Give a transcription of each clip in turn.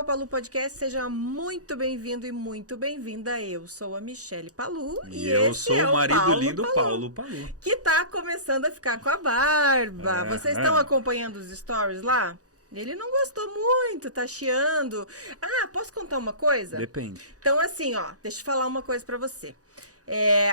ao Palu Podcast, seja muito bem-vindo e muito bem-vinda. Eu sou a Michele Palu e eu sou o marido lindo Paulo Palu, que tá começando a ficar com a barba. Vocês estão acompanhando os stories lá? Ele não gostou muito, tá chiando. Ah, posso contar uma coisa? Depende. Então, assim, ó, deixa eu falar uma coisa pra você.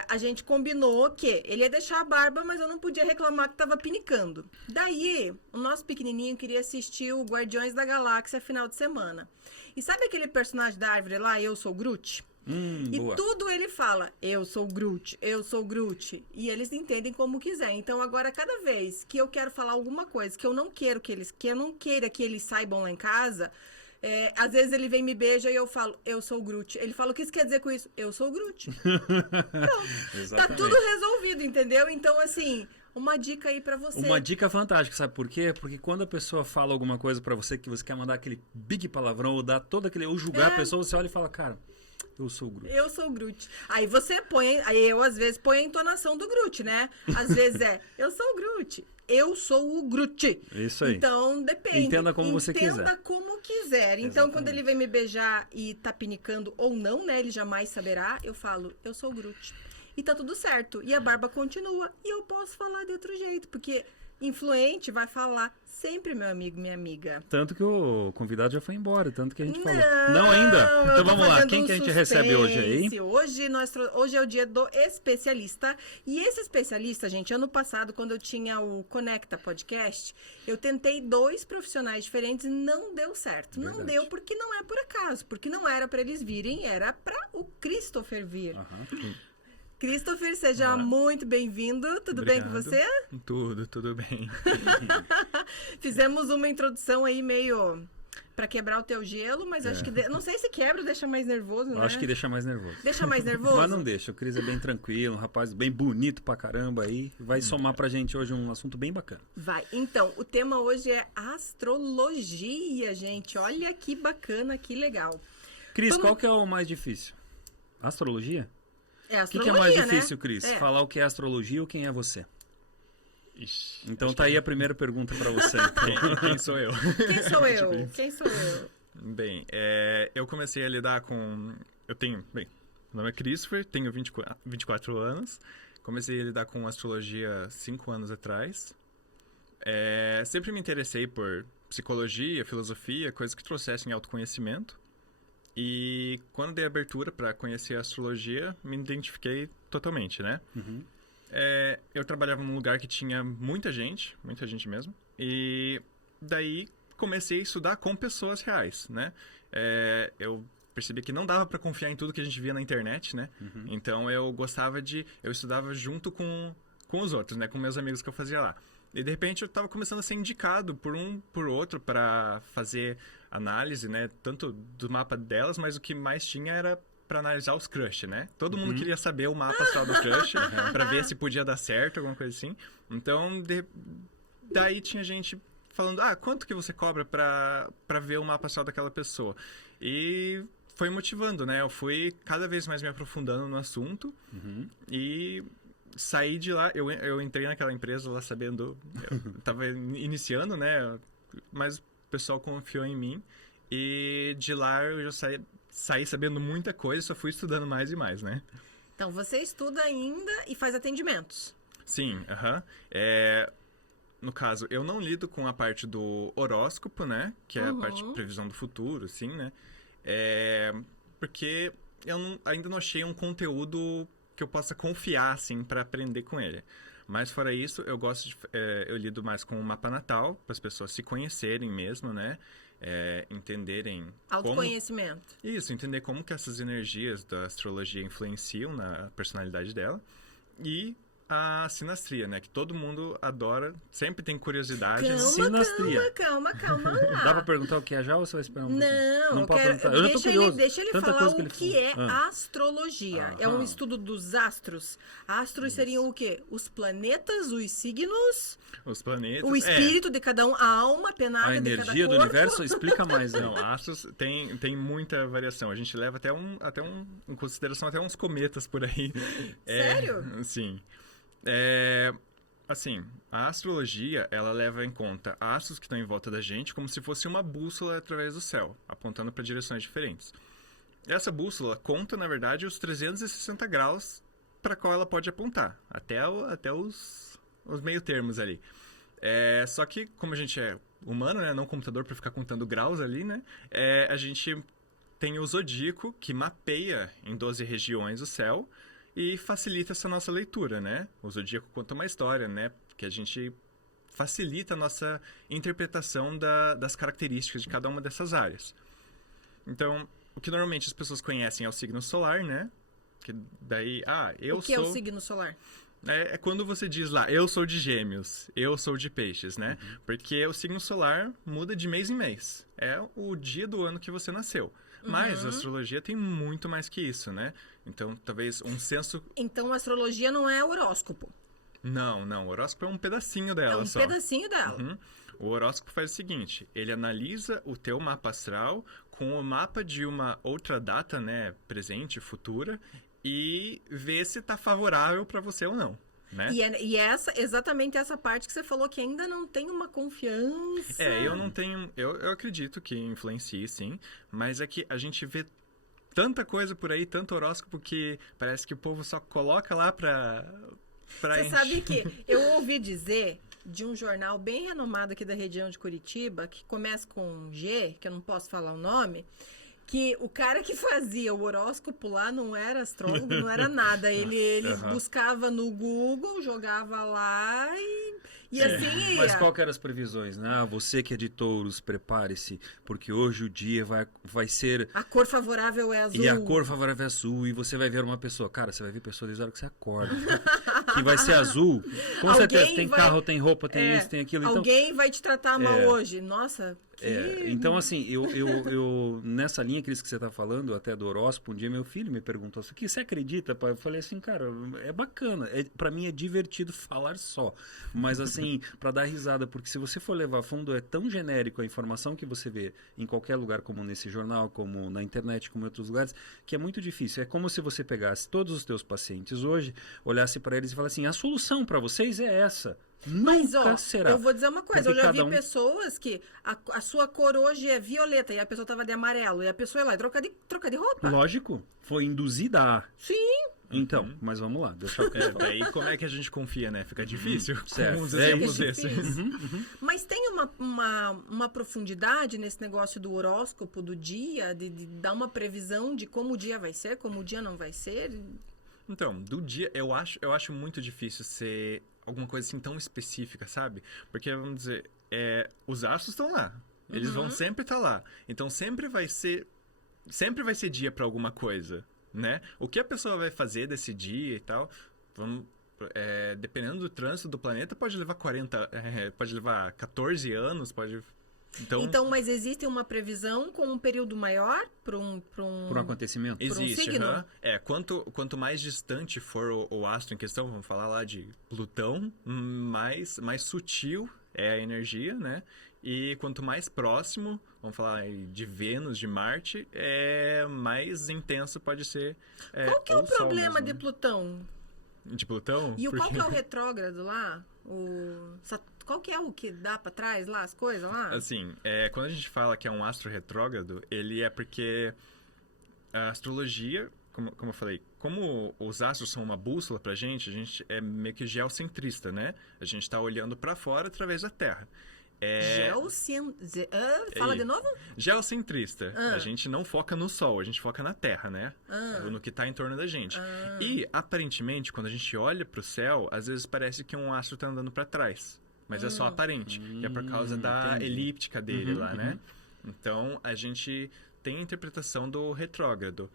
A gente combinou que ele ia deixar a barba, mas eu não podia reclamar que tava pinicando. Daí, o nosso pequenininho queria assistir o Guardiões da Galáxia final de semana. E sabe aquele personagem da árvore lá, Eu Sou Groot? E boa. tudo ele fala, eu sou Groot, eu sou Groot. E eles entendem como quiser. Então, agora, cada vez que eu quero falar alguma coisa que eu não quero que eu não queira que eles saibam lá em casa... às vezes ele vem, me beija e eu falo, eu sou o Groot. Ele fala, o que você quer dizer com isso? Eu sou o Groot. Pronto. Tá tudo resolvido, entendeu? Então, assim, uma dica aí pra você. Uma dica fantástica, sabe por quê? Porque quando a pessoa fala alguma coisa pra você que você quer mandar aquele big palavrão ou dar todo aquele, ou julgar a pessoa, você olha e fala, cara, eu sou o Groot. Eu sou o Groot. Aí você põe, aí eu às vezes ponho a entonação do Groot, né? Às vezes eu sou o Groot. Eu sou o Groot. Isso aí. Então, depende. Entenda como você quiser. Entenda como quiser. Então, quando ele vem me beijar e tá pinicando ou não, né? Ele jamais saberá. Eu falo, eu sou o Groot. E tá tudo certo. E a barba continua. E eu posso falar de outro jeito. Porque influente vai falar sempre, meu amigo, minha amiga. Tanto que o convidado já foi embora, tanto que a gente falou. Não ainda? Então vamos lá, quem que a gente recebe hoje aí? Hoje é o dia do especialista. E esse especialista, gente, ano passado, quando eu tinha o Conecta Podcast, eu tentei 2 profissionais diferentes e não deu certo. Verdade. Não deu porque não é por acaso, porque não era para eles virem, era para o Christopher vir. Christopher, seja muito bem-vindo. Tudo bem com você? Tudo bem. Fizemos uma introdução aí meio pra quebrar o teu gelo, mas acho que... Não sei se quebra ou deixa mais nervoso, né? Acho que deixa mais nervoso. Deixa mais nervoso? Mas não deixa. O Cris é bem tranquilo, um rapaz bem bonito pra caramba aí. Vai somar pra gente hoje um assunto bem bacana. Vai. Então, o tema hoje é astrologia, gente. Olha que bacana, que legal. Cris, qual que é o mais difícil? Astrologia? É O que astrologia, é mais né? difícil, Cris? Falar o que é astrologia ou quem é você? Ixi, então tá aí a primeira pergunta pra você. Quem sou eu? Quem sou eu? Quem sou eu? Bem, eu comecei a lidar com... meu nome é Christopher, tenho 24 anos. Comecei a lidar com astrologia 5 anos atrás. Sempre me interessei por psicologia, filosofia, coisas que trouxessem autoconhecimento. E quando dei abertura para conhecer a astrologia, me identifiquei totalmente, né? Eu trabalhava num lugar que tinha muita gente mesmo. E daí comecei a estudar com pessoas reais, né? Eu percebi que não dava para confiar em tudo que a gente via na internet, né? Então eu estudava junto com os outros, né? Com meus amigos que eu fazia lá. E de repente eu estava começando a ser indicado por outro para fazer análise, né? Tanto do mapa delas, mas o que mais tinha era para analisar os crush, né? Todo mundo queria saber o mapa astral do crush para ver se podia dar certo, alguma coisa assim. Então, daí tinha gente falando, quanto que você cobra para ver o mapa astral daquela pessoa? E foi motivando, né? Eu fui cada vez mais me aprofundando no assunto e saí de lá, eu entrei naquela empresa lá sabendo, eu tava iniciando, né? Mas o pessoal confiou em mim e de lá eu já saí sabendo muita coisa, só fui estudando mais e mais, né? Então, você estuda ainda e faz atendimentos? Sim, no caso, eu não lido com a parte do horóscopo, né? Que é a parte de previsão do futuro, assim, né? Porque eu ainda não achei um conteúdo que eu possa confiar, assim, para aprender com ele. Mas fora isso, eu lido mais com o mapa natal, para as pessoas se conhecerem mesmo, né? Entenderem autoconhecimento. Isso, entender como que essas energias da astrologia influenciam na personalidade dela. E a sinastria, né? Que todo mundo adora, sempre tem curiosidade. Sinastria. Calma lá. Dá pra perguntar o que é já ou você vai esperar um pouquinho? Não pode quero... perguntar. Eu já tô curioso. Deixa ele Tanta falar coisa o que é astrologia. É um estudo dos astros. Astros seriam o quê? Os planetas, os signos... Os planetas... O espírito de cada um, a alma penada de cada corpo. A energia do universo? Explica mais. Não, astros tem muita variação. A gente leva em consideração até uns cometas por aí. Sério? Sim. Assim, a astrologia, ela leva em conta astros que estão em volta da gente como se fosse uma bússola através do céu, apontando para direções diferentes. Essa bússola conta, na verdade, os 360 graus para qual ela pode apontar, até os meio termos ali. Só que, como a gente é humano, né, não computador para ficar contando graus ali, né, a gente tem o zodíaco, que mapeia em 12 regiões o céu, e facilita essa nossa leitura, né? O zodíaco conta uma história, né? Que a gente facilita a nossa interpretação das características de cada uma dessas áreas. Então, o que normalmente as pessoas conhecem é o signo solar, né? Que daí, O que é o signo solar? É quando você diz lá, eu sou de Gêmeos, eu sou de Peixes, né? Porque o signo solar muda de mês em mês. É o dia do ano que você nasceu. Mas a astrologia tem muito mais que isso, né? Então, talvez um senso... Então, a astrologia não é horóscopo. Não. O horóscopo é um pedacinho dela só. Pedacinho dela. Uhum. O horóscopo faz o seguinte, ele analisa o teu mapa astral com o mapa de uma outra data, né? Presente, futura, e vê se tá favorável para você ou não. Né? E exatamente essa parte que você falou que ainda não tem uma confiança. Eu não tenho... Eu acredito que influencie, sim. Mas é que a gente vê tanta coisa por aí, tanto horóscopo, que parece que o povo só coloca lá pra Você sabe que eu ouvi dizer de um jornal bem renomado aqui da região de Curitiba, que começa com G, que eu não posso falar o nome... que o cara que fazia o horóscopo lá não era astrólogo, não era nada. Ele buscava no Google, jogava lá e assim ia. Mas qual que eram as previsões, né? Você que é de touros, prepare-se, porque hoje o dia vai ser... A cor favorável é azul. E a cor favorável é azul, e você vai ver uma pessoa. Cara, você vai ver pessoa desde a hora que você acorda. Que vai ser azul. Com certeza, tem carro, tem roupa, tem isso, tem aquilo. Alguém vai te tratar mal hoje. Nossa... Então, assim, eu nessa linha, Cris, que você tá falando, até do horóscopo, um dia meu filho me perguntou assim, você acredita, pai? Eu falei assim, cara, é bacana, pra mim é divertido falar só, mas assim, pra dar risada, porque se você for levar a fundo, é tão genérico a informação que você vê em qualquer lugar, como nesse jornal, como na internet, como em outros lugares, que é muito difícil. É como se você pegasse todos os teus pacientes hoje, olhasse pra eles e falasse assim, a solução pra vocês é essa. Mas, Nunca será. Eu vou dizer uma coisa, Porque eu já vi pessoas que a sua cor hoje é violeta e a pessoa tava de amarelo, e a pessoa ia lá e trocar de roupa. Lógico, foi induzida a... Sim. Então, mas vamos lá, deixa eu daí como é que a gente confia, né? Fica difícil certo. com uns exemplos desses. desses. Mas tem uma profundidade nesse negócio do horóscopo, do dia, de dar uma previsão de como o dia vai ser, como o dia não vai ser? Então, do dia, eu acho muito difícil ser alguma coisa assim tão específica, sabe? Porque, vamos dizer, os astros estão lá. Eles vão sempre estar lá. Então, sempre vai ser dia para alguma coisa, né? O que a pessoa vai fazer desse dia e tal, dependendo do trânsito do planeta, pode levar 14 anos, pode... Então, mas existe uma previsão com um período maior para um acontecimento? Existe, signo? Quanto mais distante for o astro em questão, vamos falar lá de Plutão, mais sutil é a energia, né? E quanto mais próximo, vamos falar de Vênus, de Marte, mais intenso pode ser. Qual que é o problema de Plutão? De Plutão? Qual que é o retrógrado lá? Qual que é o que dá pra trás lá, as coisas lá? Assim, quando a gente fala que é um astro retrógrado, ele é porque a astrologia, como eu falei, como os astros são uma bússola pra gente, a gente é meio que geocentrista, né? A gente tá olhando pra fora através da Terra. Fala de novo? Geocentrista. A gente não foca no Sol, a gente foca na Terra, né? No que está em torno da gente. E, aparentemente, quando a gente olha para o céu, às vezes parece que um astro está andando para trás. Mas é só aparente, que é por causa da elíptica dele lá, né? Então, a gente tem a interpretação do retrógrado.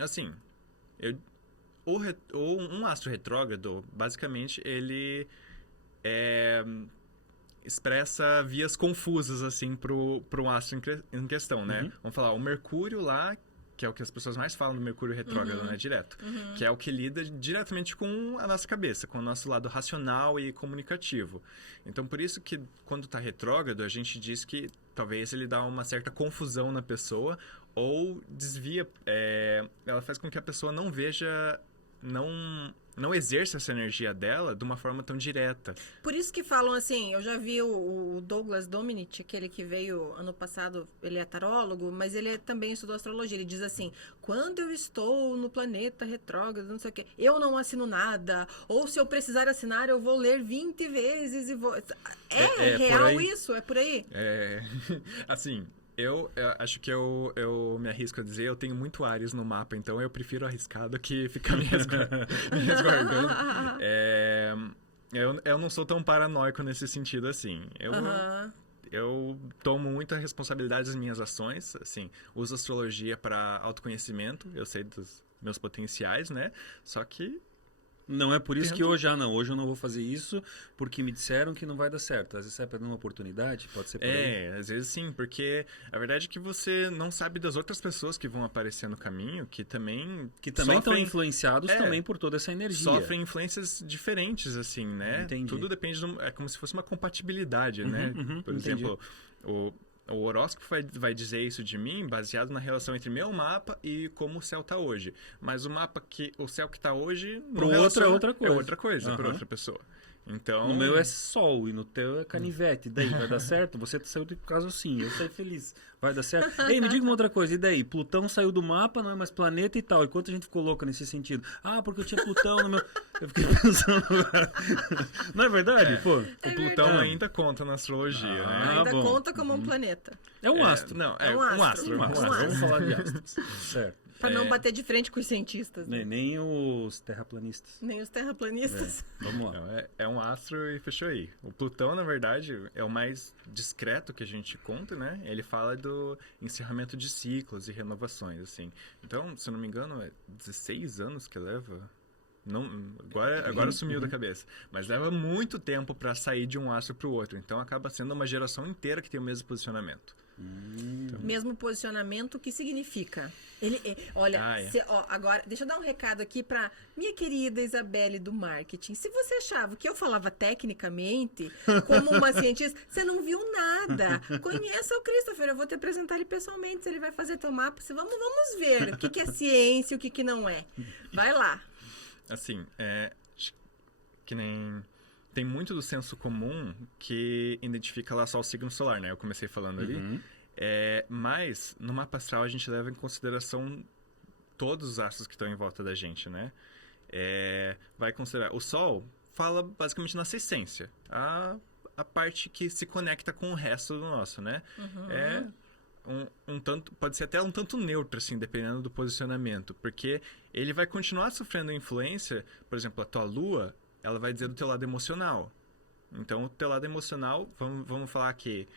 Assim, um astro retrógrado, basicamente, ele... expressa vias confusas, assim, pro astro em questão, né? Vamos falar, o Mercúrio lá, que é o que as pessoas mais falam do Mercúrio retrógrado, né? Direto. Que é o que lida diretamente com a nossa cabeça, com o nosso lado racional e comunicativo. Então, por isso que quando tá retrógrado, a gente diz que talvez ele dá uma certa confusão na pessoa ou desvia, ela faz com que a pessoa não veja não exerça essa energia dela de uma forma tão direta. Por isso que falam assim, eu já vi o Douglas Dominic, aquele que veio ano passado, ele é tarólogo, mas ele também estudou astrologia. Ele diz assim, quando eu estou no planeta retrógrado, não sei o quê, eu não assino nada, ou se eu precisar assinar, eu vou ler 20 vezes e vou... É real isso? É por aí? Assim... Eu acho que eu me arrisco a dizer, eu tenho muito Áries no mapa, então eu prefiro arriscar do que ficar me resguardando. Eu não sou tão paranoico nesse sentido, assim. Eu tomo muita responsabilidade das minhas ações, assim, uso astrologia para autoconhecimento, eu sei dos meus potenciais, né? Só que... Não é por isso que hoje eu não vou fazer isso porque me disseram que não vai dar certo. Às vezes você vai perder uma oportunidade, pode ser por aí. Às vezes sim, porque a verdade é que você não sabe das outras pessoas que vão aparecer no caminho, que também estão influenciados também por toda essa energia. Sofrem influências diferentes, assim, né? Entendi. Tudo depende, é como se fosse uma compatibilidade, né? Por entendi. exemplo, o horóscopo vai dizer isso de mim baseado na relação entre meu mapa e como o céu está hoje. Mas o céu que está hoje... Pro outro é outra coisa. É outra coisa, para outra pessoa. Então... No meu é sol e no teu é canivete. E daí, vai dar certo? Você saiu do caso sim, eu saí feliz. Vai dar certo? Ei, me diga uma outra coisa. E daí? Plutão saiu do mapa, não é mais planeta e tal. E quanto a gente ficou louca nesse sentido? Ah, porque eu tinha Plutão no meu... Eu fiquei pensando... Não é verdade? Pô? O Plutão ainda conta na astrologia, né? Ainda conta como um planeta. É um astro. Não, um astro. Vamos falar de astros. Certo. Pra não bater de frente com os cientistas. Né? Nem os terraplanistas. Nem os terraplanistas. Vamos lá. Não, é um astro e fechou aí. O Plutão, na verdade, é o mais discreto que a gente conta, né? Ele fala do encerramento de ciclos e renovações, assim. Então, se eu não me engano, é 16 anos que leva... Não, agora sumiu da cabeça. Mas leva muito tempo para sair de um astro para o outro. Então, acaba sendo uma geração inteira que tem o mesmo posicionamento. Então... Mesmo posicionamento, o que significa? Agora, deixa eu dar um recado aqui para minha querida Isabelle do marketing. Se você achava que eu falava tecnicamente, como uma cientista, você não viu nada. Conheça o Christopher, eu vou te apresentar ele pessoalmente, se ele vai fazer teu mapa. Vamos ver o que é ciência e o que não é. Vai lá. Assim, que nem... Tem muito do senso comum que identifica lá só o signo solar, né? Eu comecei falando ali. Mas, no mapa astral, a gente leva em consideração todos os astros que estão em volta da gente, né? Vai considerar... O Sol fala basicamente nossa essência. A parte que se conecta com o resto do nosso, né? Pode ser até um tanto neutro, assim, dependendo do posicionamento. Porque ele vai continuar sofrendo influência. Por exemplo, a tua Lua... ela vai dizer do teu lado emocional. Então, o teu lado emocional, vamos falar que...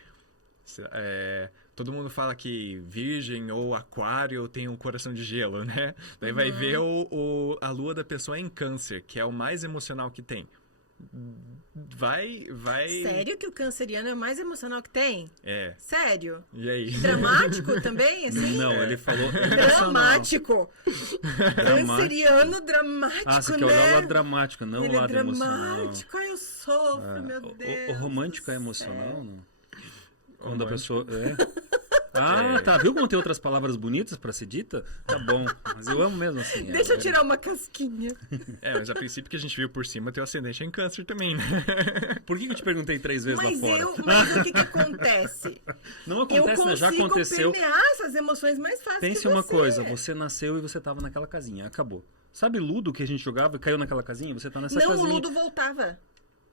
todo mundo fala que Virgem ou Aquário tem um coração de gelo, né? Daí vai ver a lua da pessoa em Câncer, que é o mais emocional que tem. Sério que o canceriano é o mais emocional que tem? Sério? E aí? Dramático também, assim? Não, ele falou... Dramático. Canceriano dramático, você quer olhar o lado dramático, não o lado emocional. Dramático, eu sofro, meu Deus. O romântico é emocional, não? Quando a pessoa... Tá. Viu como tem outras palavras bonitas pra ser dita? Tá bom, mas eu amo mesmo assim. Deixa eu tirar uma casquinha. Mas a princípio que a gente viu por cima, teu ascendente é em Câncer também, né? Por que eu te perguntei 3 vezes lá fora? Mas o que acontece? Não acontece, né? Já aconteceu. Eu consigo permear essas emoções mais fácil Pense uma coisa, você nasceu e você tava naquela casinha, acabou. Sabe Ludo que a gente jogava e caiu naquela casinha? Você tá nessa casinha. Não, o Ludo voltava.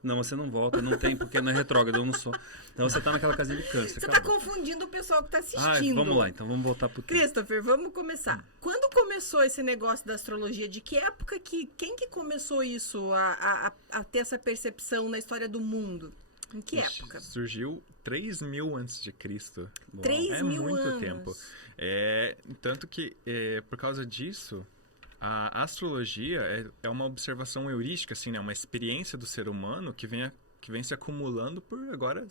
Não, você não volta, não tem, porque não é retrógrado, eu não sou. Então você tá naquela casinha de Câncer. Você tá confundindo o pessoal que tá assistindo. Vamos lá, então vamos voltar pro tema. Christopher, vamos começar. Quando começou esse negócio da astrologia? De que época quem que começou isso, a ter essa percepção na história do mundo? Em que época? Surgiu 3.000 a.C. 3.000 É muito anos. tempo. Tanto que, por causa disso... A astrologia é uma observação heurística, assim, né? Uma experiência do ser humano que vem se acumulando por agora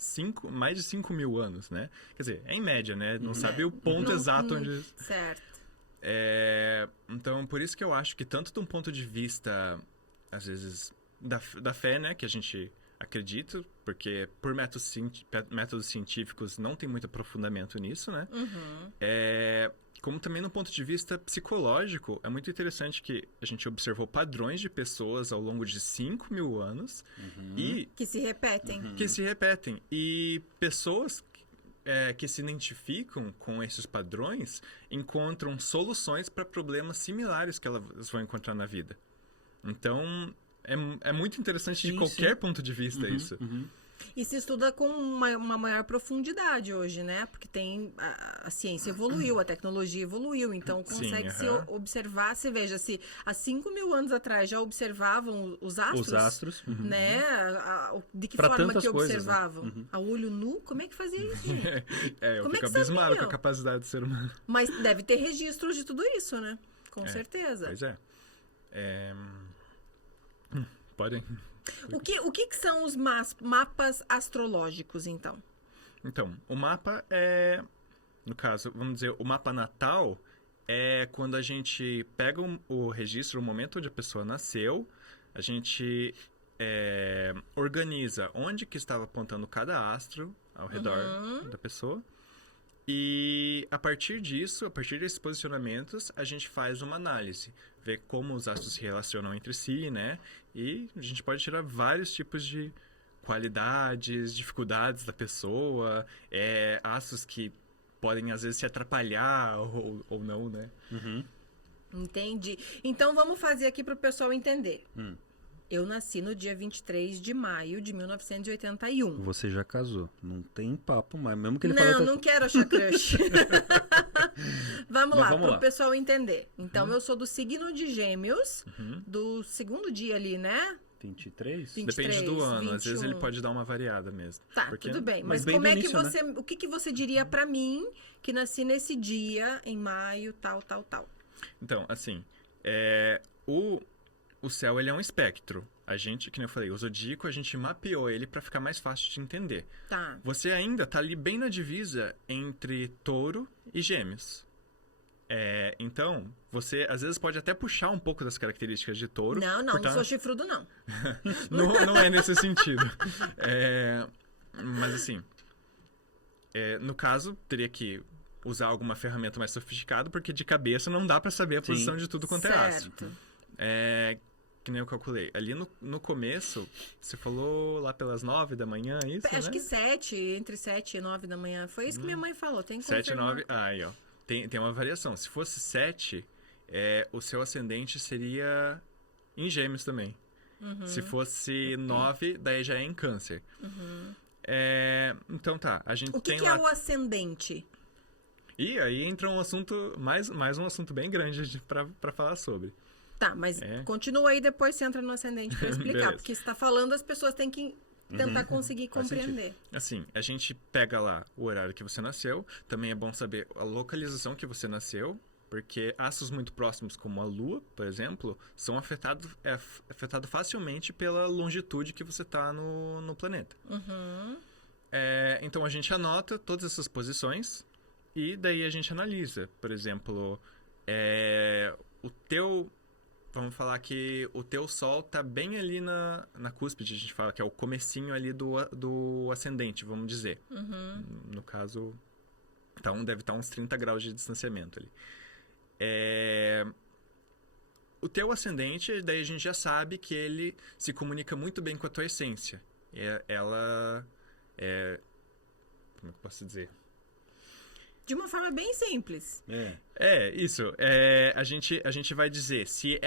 mais de 5.000 anos, né? Quer dizer, em média, né? Não sabe o ponto exato onde... Certo. Então, por isso que eu acho que tanto de um ponto de vista, às vezes, da fé, né? Que a gente acredita, porque por métodos científicos não tem muito aprofundamento nisso, né? como também no ponto de vista psicológico, é muito interessante que a gente observou padrões de pessoas ao longo de 5.000 anos e Que se repetem. que se repetem. E pessoas que se identificam com esses padrões encontram soluções para problemas similares que elas vão encontrar na vida. Então, é muito interessante de qualquer ponto de vista isso. E se estuda com uma maior profundidade hoje, né? Porque a ciência evoluiu, a tecnologia evoluiu, então consegue se observar. Você veja, se há 5.000 anos atrás já observavam os astros. Os astros. Né? De que Pra forma tantas que coisas, observavam? né? A olho nu? Como é que fazia isso, gente? Eu Como é fico que abismado sabiam? com a capacidade do ser humano. Mas deve ter registros de tudo isso, né? Com certeza. Pois é. Podem. O que são os mapas astrológicos, então? Então, o mapa no caso, vamos dizer, o mapa natal é quando a gente pega o registro, o momento onde a pessoa nasceu, a gente organiza onde que estava apontando cada astro ao redor da pessoa. E a partir disso, a partir desses posicionamentos, a gente faz uma análise, vê como os astros se relacionam entre si, né? E a gente pode tirar vários tipos de qualidades, dificuldades da pessoa, astros que podem às vezes se atrapalhar ou não, né? Entendi. Então vamos fazer aqui para o pessoal entender. Eu nasci no dia 23 de maio de 1981. Você já casou. Não tem papo mais. Mesmo que ele Não, fale... não quero achar crush. Vamos lá, para o lá. pessoal entender. Então, eu sou do signo de Gêmeos, do segundo dia ali, né? 23? Depende do ano. 21. Às vezes ele pode dar uma variada mesmo. Tá, Porque- tudo bem. Mas Mas bem como no é que início, você... O que você diria para mim, que nasci nesse dia, em maio, tal, tal, tal? Então, assim, o céu ele é um espectro. A gente, que nem eu falei, o zodíaco a gente mapeou ele para ficar mais fácil de entender. Tá. Você ainda tá ali bem na divisa entre touro e gêmeos. Então, você às vezes pode até puxar um pouco das características de touro. Não, por não tá- sou chifrudo, não. não é nesse sentido. Mas assim, no caso, teria que usar alguma ferramenta mais sofisticada, porque de cabeça não dá para saber a Sim. posição de tudo quanto é astro. Certo. Que nem eu calculei. Ali no começo, você falou lá pelas 9 da manhã, é isso, Acho né? que 7, entre 7 e 9 da manhã. Foi isso que minha mãe falou. Tem que 7 e confirmar. 9. Aí, ó. Tem uma variação. Se fosse 7, o seu ascendente seria em Gêmeos também. Se fosse 9, daí já é em Câncer. Então tá, a gente O que tem que lá... é o ascendente? E aí entra um assunto, mais um assunto bem grande pra falar sobre. Tá, mas continua aí, depois você entra no ascendente pra explicar. Beleza. Porque você tá falando, as pessoas têm que tentar conseguir Faz compreender. Assim, a gente pega lá o horário que você nasceu. Também é bom saber a localização que você nasceu. Porque astros muito próximos, como a Lua, por exemplo, são afetados facilmente pela longitude que você está no planeta. Então, a gente anota todas essas posições e daí a gente analisa. Por exemplo, vamos falar que o teu Sol está bem ali na cúspide, a gente fala que é o comecinho ali do ascendente, vamos dizer. No caso, então deve estar uns 30 graus de distanciamento ali. O teu ascendente, daí a gente já sabe que ele se comunica muito bem com a tua essência. Ela como é que eu posso dizer? De uma forma bem simples. Isso. A gente vai dizer se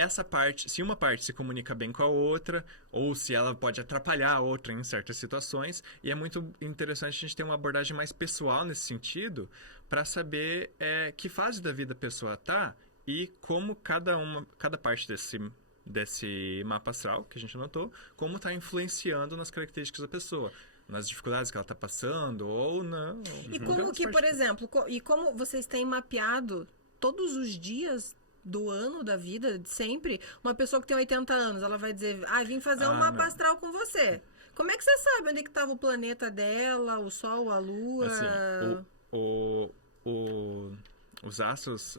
uma parte se comunica bem com a outra, ou se ela pode atrapalhar a outra em certas situações. E é muito interessante a gente ter uma abordagem mais pessoal nesse sentido, para saber que fase da vida a pessoa tá e como cada parte desse mapa astral que a gente anotou, como está influenciando nas características da pessoa. Nas dificuldades que ela está passando, ou não. E como que, por exemplo, como vocês têm mapeado todos os dias do ano, da vida, de sempre, uma pessoa que tem 80 anos, ela vai dizer, vim fazer um mapa astral com você. Como é que você sabe onde é que estava o planeta dela, o Sol, a Lua? Assim, os astros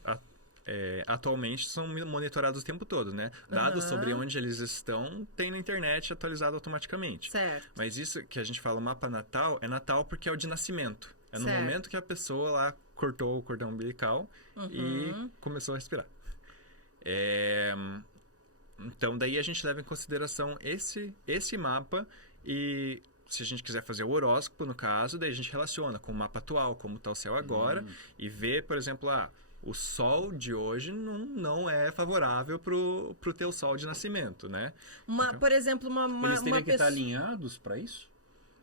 atualmente são monitorados o tempo todo, né? Dados sobre onde eles estão tem na internet atualizado automaticamente. Certo. Mas isso que a gente fala, o mapa natal, é natal porque é o de nascimento. É no Certo. momento que a pessoa lá cortou o cordão umbilical e começou a respirar. Então, daí a gente leva em consideração esse mapa e se a gente quiser fazer o horóscopo, no caso, daí a gente relaciona com o mapa atual, como está o céu agora, e vê, por exemplo, o sol de hoje não é favorável pro teu sol de nascimento, né? Por exemplo, Eles teriam que estar alinhados para isso?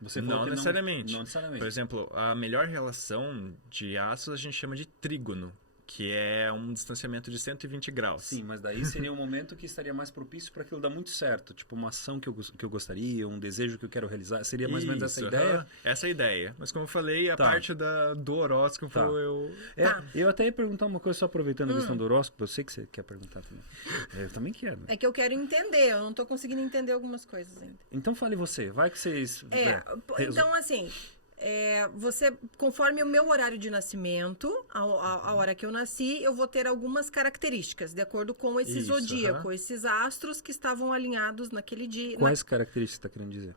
Você falou Não que necessariamente. Não necessariamente. Por exemplo, a melhor relação de astros a gente chama de trígono, que é um distanciamento de 120 graus. Sim, mas daí seria um momento que estaria mais propício para aquilo dar muito certo. Tipo, uma ação que eu gostaria, um desejo que eu quero realizar. Seria mais ou menos essa ideia? Essa é a ideia. Mas como eu falei, a parte do horóscopo eu... Eu até ia perguntar uma coisa, só aproveitando a questão do horóscopo. Eu sei que você quer perguntar também. Eu também quero. É que eu quero entender, eu não tô conseguindo entender algumas coisas ainda. Então fale você, vai que vocês... Então assim... você, conforme o meu horário de nascimento, a hora que eu nasci, eu vou ter algumas características, de acordo com esse zodíaco, esses astros que estavam alinhados naquele dia. Quais características você está querendo dizer?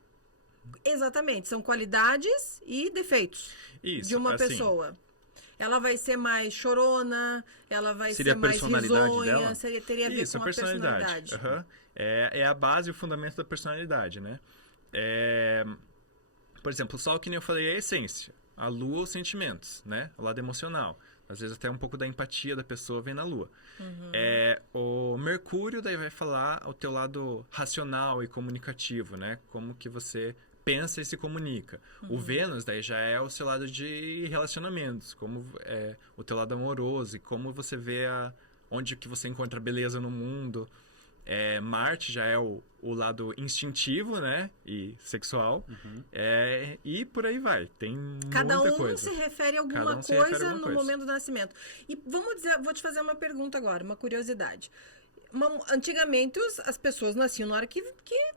Exatamente, são qualidades e defeitos de uma pessoa. Ela vai ser mais chorona, ela vai ser mais risonha, teria a ver com a personalidade. É a base e o fundamento da personalidade, né? Por exemplo, o sol, que nem eu falei, é a essência. A lua, os sentimentos, né? O lado emocional. Às vezes até um pouco da empatia da pessoa vem na lua. O Mercúrio daí vai falar o teu lado racional e comunicativo, né? Como que você pensa e se comunica. O Vênus daí já é o seu lado de relacionamentos, como é o teu lado amoroso e como você vê onde que você encontra beleza no mundo. Marte já é o lado instintivo, né? E sexual. E por aí vai. Tem Cada muita um coisa. se refere a alguma coisa no momento do nascimento. E vou te fazer uma pergunta agora, uma curiosidade. Antigamente as pessoas nasciam na hora que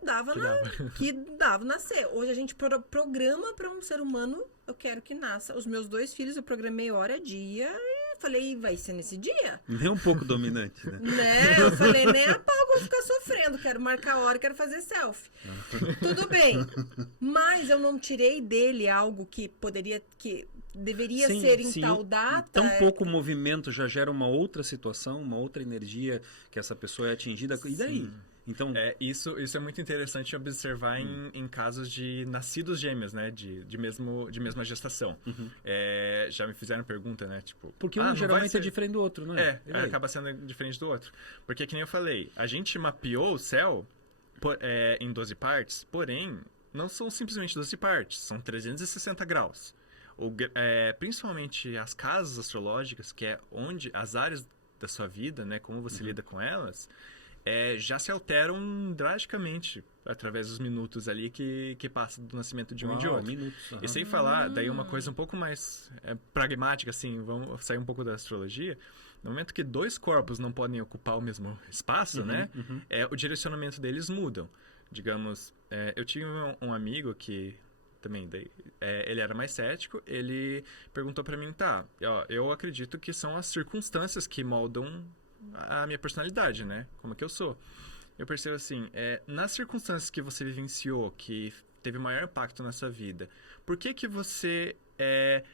dava nascer. Hoje a gente programa para um ser humano, eu quero que nasça. Os meus 2 filhos eu programei hora, dia e falei, vai ser nesse dia. Nem um pouco dominante, né? Eu falei, nem a pau vou ficar sofrendo, quero marcar a hora, quero fazer selfie. Tudo bem, mas eu não tirei dele algo que deveria ser em tal data. Tão pouco movimento já gera uma outra situação, uma outra energia que essa pessoa é atingida. E daí? Então... Isso é muito interessante observar em casos de nascidos gêmeos, né? De mesma gestação. Já me fizeram pergunta, né? Tipo, porque um geralmente é diferente do outro, não é? Acaba sendo diferente do outro. Porque, que nem eu falei, a gente mapeou o céu em 12 partes, porém, não são simplesmente 12 partes, são 360 graus. Principalmente as casas astrológicas, que é onde as áreas da sua vida, né? Como você lida com elas... já se alteram drasticamente através dos minutos ali que passa do nascimento de um e de outro. E sem falar, daí uma coisa um pouco mais pragmática, assim, vamos sair um pouco da astrologia. No momento que 2 corpos não podem ocupar o mesmo espaço, né? O direcionamento deles mudam. Digamos, eu tive um amigo que também, ele era mais cético, ele perguntou pra mim, eu acredito que são as circunstâncias que moldam a minha personalidade, né? Como é que eu sou. Eu percebo assim, nas circunstâncias que você vivenciou, que teve maior impacto na sua vida, por que você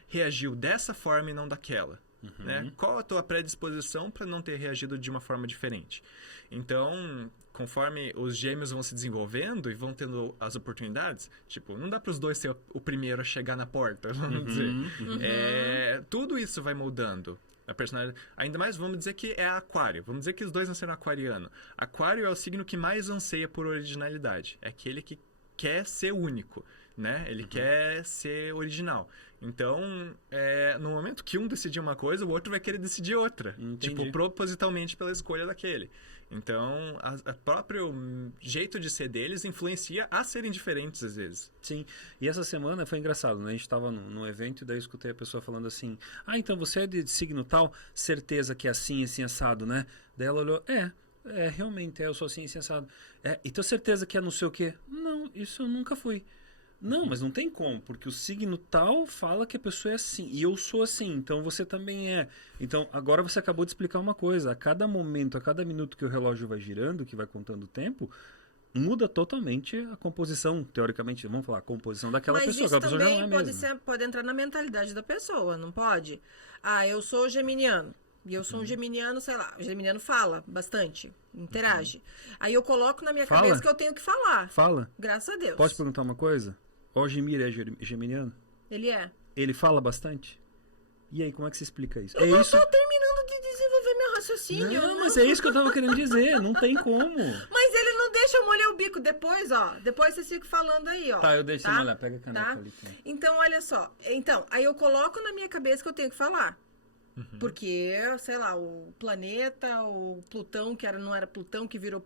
reagiu dessa forma e não daquela? Né? Qual a tua predisposição para não ter reagido de uma forma diferente? Então, conforme os gêmeos vão se desenvolvendo e vão tendo as oportunidades, tipo, não dá para os 2 ser o primeiro a chegar na porta, vamos dizer. Tudo isso vai moldando. A personalidade, ainda mais vamos dizer que é aquário. Vamos dizer que os 2 nasceram aquariano. Aquário é o signo que mais anseia por originalidade. É aquele que quer ser único, né? Ele quer ser original. Então, no momento que um decidir uma coisa, o outro vai querer decidir outra. Entendi. Tipo, propositalmente pela escolha daquele. Então, o próprio jeito de ser deles influencia a serem diferentes às vezes. Sim, e essa semana foi engraçado, né? A gente estava num evento e daí eu escutei a pessoa falando assim, então você é de signo tal, certeza que é assim, assim, assado, né? Daí ela olhou, realmente, eu sou assim, assim, assado. E tenho certeza que é não sei o quê? Não, isso eu nunca fui. Não, mas não tem como, porque o signo tal fala que a pessoa é assim, e eu sou assim, então você também é. Então, agora você acabou de explicar uma coisa, a cada momento, a cada minuto que o relógio vai girando, que vai contando o tempo, muda totalmente a composição, teoricamente, vamos falar, a composição daquela Mas pessoa. isso Aquela pessoa já também não é a mesma. pode entrar na mentalidade da pessoa, não pode? Ah, eu sou geminiano. E eu sou um geminiano, sei lá. O geminiano fala bastante, interage. Aí eu coloco na minha Fala? cabeça que eu tenho que falar. Fala. Graças a Deus. Posso perguntar uma coisa? O Gemir é geminiano? Ele é. Ele fala bastante? E aí, como é que você explica isso? Eu não tô terminando de desenvolver meu raciocínio. Não, mas é isso que eu tava querendo dizer. Não tem como. Mas ele não deixa eu molhar o bico depois, ó. Depois você fica falando aí, ó. Tá, eu deixo você molhar. Pega a caneca Tá? ali. Tá. Então, olha só. Então, aí eu coloco na minha cabeça que eu tenho que falar. Porque, sei lá, o planeta, o Plutão, não era Plutão, que virou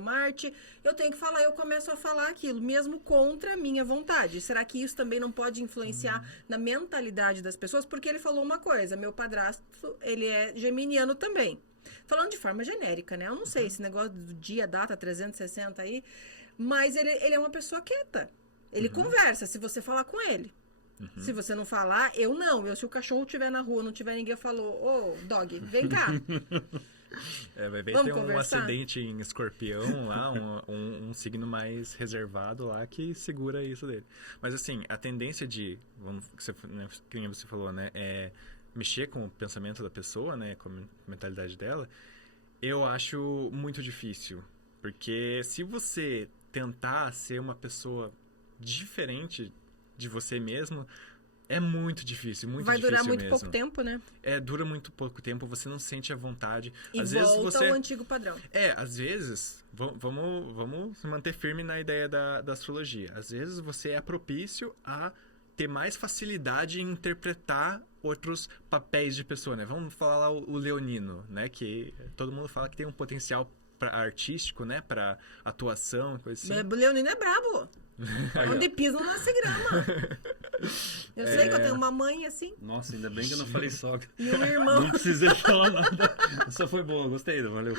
Marte, eu tenho que falar, eu começo a falar aquilo, mesmo contra a minha vontade. Será que isso também não pode influenciar na mentalidade das pessoas? Porque ele falou uma coisa, meu padrasto, ele é geminiano também. Falando de forma genérica, né? Eu não sei esse negócio do dia, data, 360 aí, mas ele é uma pessoa quieta. Ele conversa, se você falar com ele. Se você não falar, eu não. Se o cachorro estiver na rua, não tiver ninguém, falou, ô, dog, vem cá. Vai ver, Vamos tem um conversar? acidente em Escorpião lá, um signo mais reservado lá que segura isso dele. Mas assim, a tendência de, que você falou, né, é mexer com o pensamento da pessoa, né, com a mentalidade dela, eu acho muito difícil. Porque se você tentar ser uma pessoa diferente de você mesmo, é muito difícil, muito Vai difícil durar muito mesmo. pouco tempo, né? Dura muito pouco tempo, você não sente a vontade. E Às volta vezes você... ao antigo padrão. Às vezes, vamos se manter firme na ideia da astrologia. Às vezes você é propício a ter mais facilidade em interpretar outros papéis de pessoa, né? Vamos falar lá o leonino, né? Que todo mundo fala que tem um potencial artístico, né? Para atuação, coisa assim. O leonino é brabo. Onde pisa não nasce grama. Eu sei que eu tenho uma mãe assim Nossa, ainda bem que eu não falei sogra. e um irmão. Não precisei falar nada. Essa foi boa, gostei, valeu.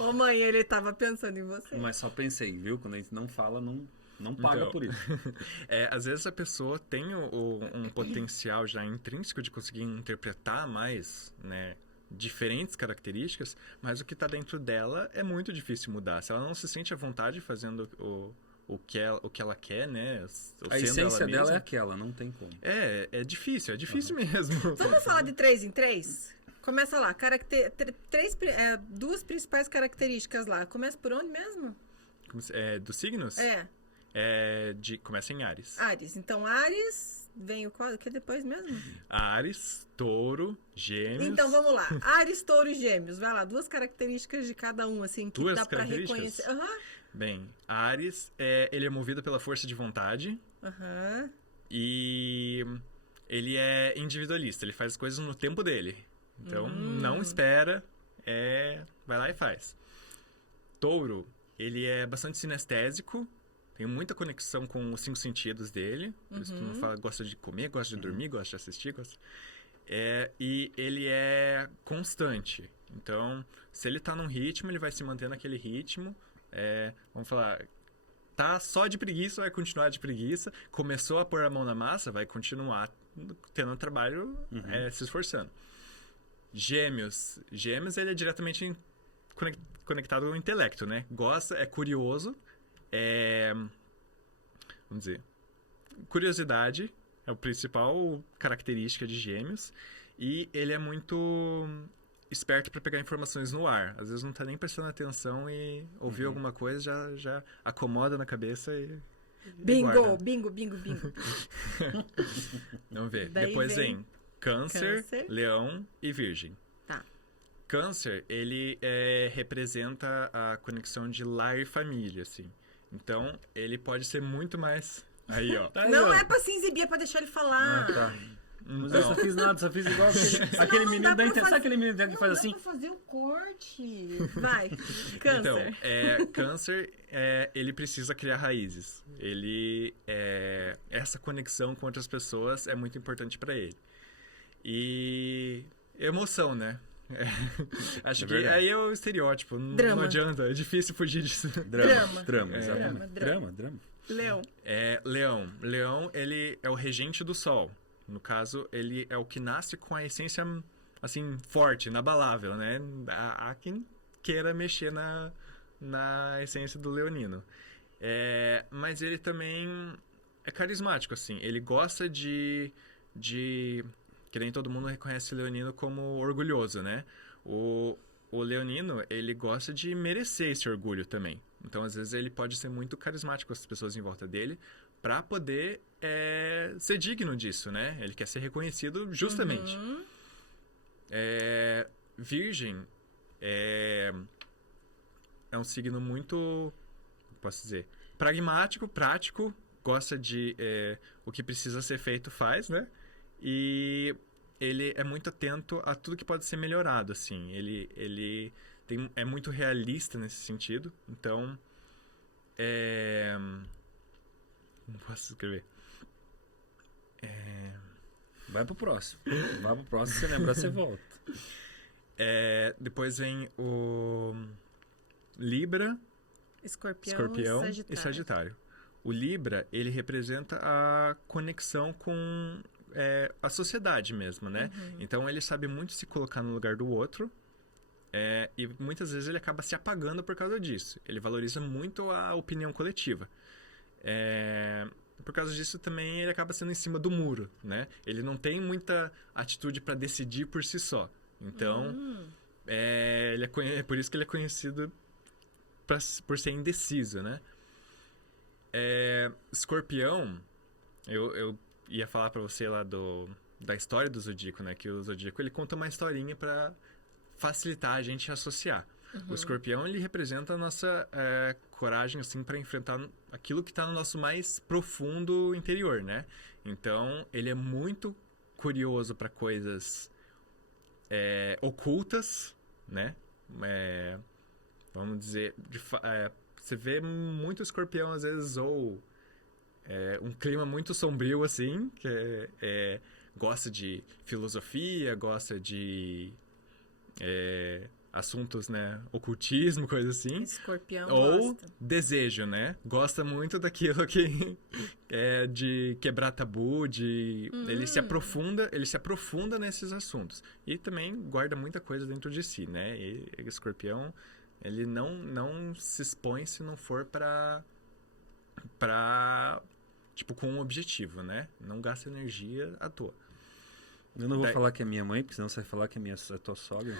Ô mãe, ele tava pensando em você. Mas só pensei, viu? Quando a gente não fala, não paga Então, por isso. Às vezes a pessoa tem um potencial já intrínseco de conseguir interpretar mais, né, diferentes características, mas o que está dentro dela é muito difícil mudar. Se ela não se sente à vontade fazendo o que ela quer, né? A essência dela é aquela, não tem como. É difícil mesmo. Vamos falar de 3 em 3? Começa lá, duas principais características lá. Começa por onde mesmo? Dos signos? Começa em Áries. Ares. Então, Ares vem o que é depois mesmo? Áries, Touro, Gêmeos. Então, vamos lá. Ares, Touro e Gêmeos. Vai lá, duas características de cada um, assim, que Duas dá pra características? reconhecer. Aham. Bem, Áries, ele é movido pela força de vontade. Aham. E ele é individualista, ele faz as coisas no tempo dele. Então, não espera, vai lá e faz. Touro, ele é bastante sinestésico, tem muita conexão com os 5 sentidos dele. Por isso que não fala, gosta de comer, gosta de dormir, gosta de assistir. E ele é constante. Então, se ele tá num ritmo, ele vai se manter naquele ritmo. Vamos falar, tá só de preguiça, vai continuar de preguiça. Começou a pôr a mão na massa, vai continuar tendo trabalho, se esforçando. Gêmeos, ele é diretamente conectado ao intelecto, né? Gosta, é curioso, vamos dizer, curiosidade é a principal característica de Gêmeos, e ele é muito esperto para pegar informações no ar. Às vezes não tá nem prestando atenção e ouvir alguma coisa, já acomoda na cabeça e Bingo, guarda. bingo. Vamos ver. Daí Depois vem vem Câncer, Câncer. Leão e Virgem. Tá. Câncer, ele representa a conexão de lar e família, assim. Então, ele pode ser muito mais... Aí, ó. Tá aí, Não ó. é pra se exibir, é pra deixar ele falar. Tá. Mas Não. eu só fiz nada, só fiz igual aquele não menino dá da pra internet. fazer- Sabe aquele menino que faz assim? Não dá pra fazer o corte. Vai, Câncer. Então, Câncer, ele precisa criar raízes. Essa conexão com outras pessoas é muito importante para ele. E emoção, né? Acho que verdade. aí é o estereótipo. Não Drama. adianta, é difícil fugir disso. Drama. Exatamente. Drama. Drama. Leão. Leão, ele é o regente do Sol. No caso, ele é o que nasce com a essência, assim, forte, inabalável, né? Há quem queira mexer na essência do leonino. Mas ele também é carismático, assim. Ele gosta de... Que nem todo mundo reconhece o leonino como orgulhoso, né? O leonino, ele gosta de merecer esse orgulho também. Então, às vezes, ele pode ser muito carismático com as pessoas em volta dele para poder ser digno disso, né? Ele quer ser reconhecido justamente. Virgem é um signo muito, posso dizer, pragmático, prático, gosta de o que precisa ser feito, faz, né? E ele é muito atento a tudo que pode ser melhorado, assim. Ele é muito realista nesse sentido. Então, não posso escrever. Vai pro próximo. Se você lembrar, você volta. Depois vem o Libra, Escorpião e Sagitário. O Libra, ele representa a conexão com a sociedade mesmo, né? Então, ele sabe muito se colocar no lugar do outro. E muitas vezes ele acaba se apagando por causa disso. Ele valoriza muito a opinião coletiva. Por causa disso também ele acaba sendo em cima do muro, né? Ele não tem muita atitude para decidir por si só. Então, por isso que ele é conhecido por ser indeciso, né? Escorpião, eu ia falar para você lá da história do Zodíaco, né? Que o Zodíaco, ele conta uma historinha para facilitar a gente associar. O Escorpião, ele representa a nossa coragem, assim, para enfrentar aquilo que está no nosso mais profundo interior, né? Então, ele é muito curioso para coisas ocultas, né? Vamos dizer, você vê muito Escorpião, às vezes, ou um clima muito sombrio, assim, que gosta de filosofia, gosta de assuntos, né, ocultismo, coisa assim. Escorpião ou gosta. Desejo, né? Gosta muito daquilo que é de quebrar tabu, ele se aprofunda nesses assuntos. E também guarda muita coisa dentro de si, né? E Escorpião, ele não se expõe se não for pra tipo, com um objetivo, né? Não gasta energia à toa. Eu não vou falar que é minha mãe, porque senão você vai falar que é tua sogra.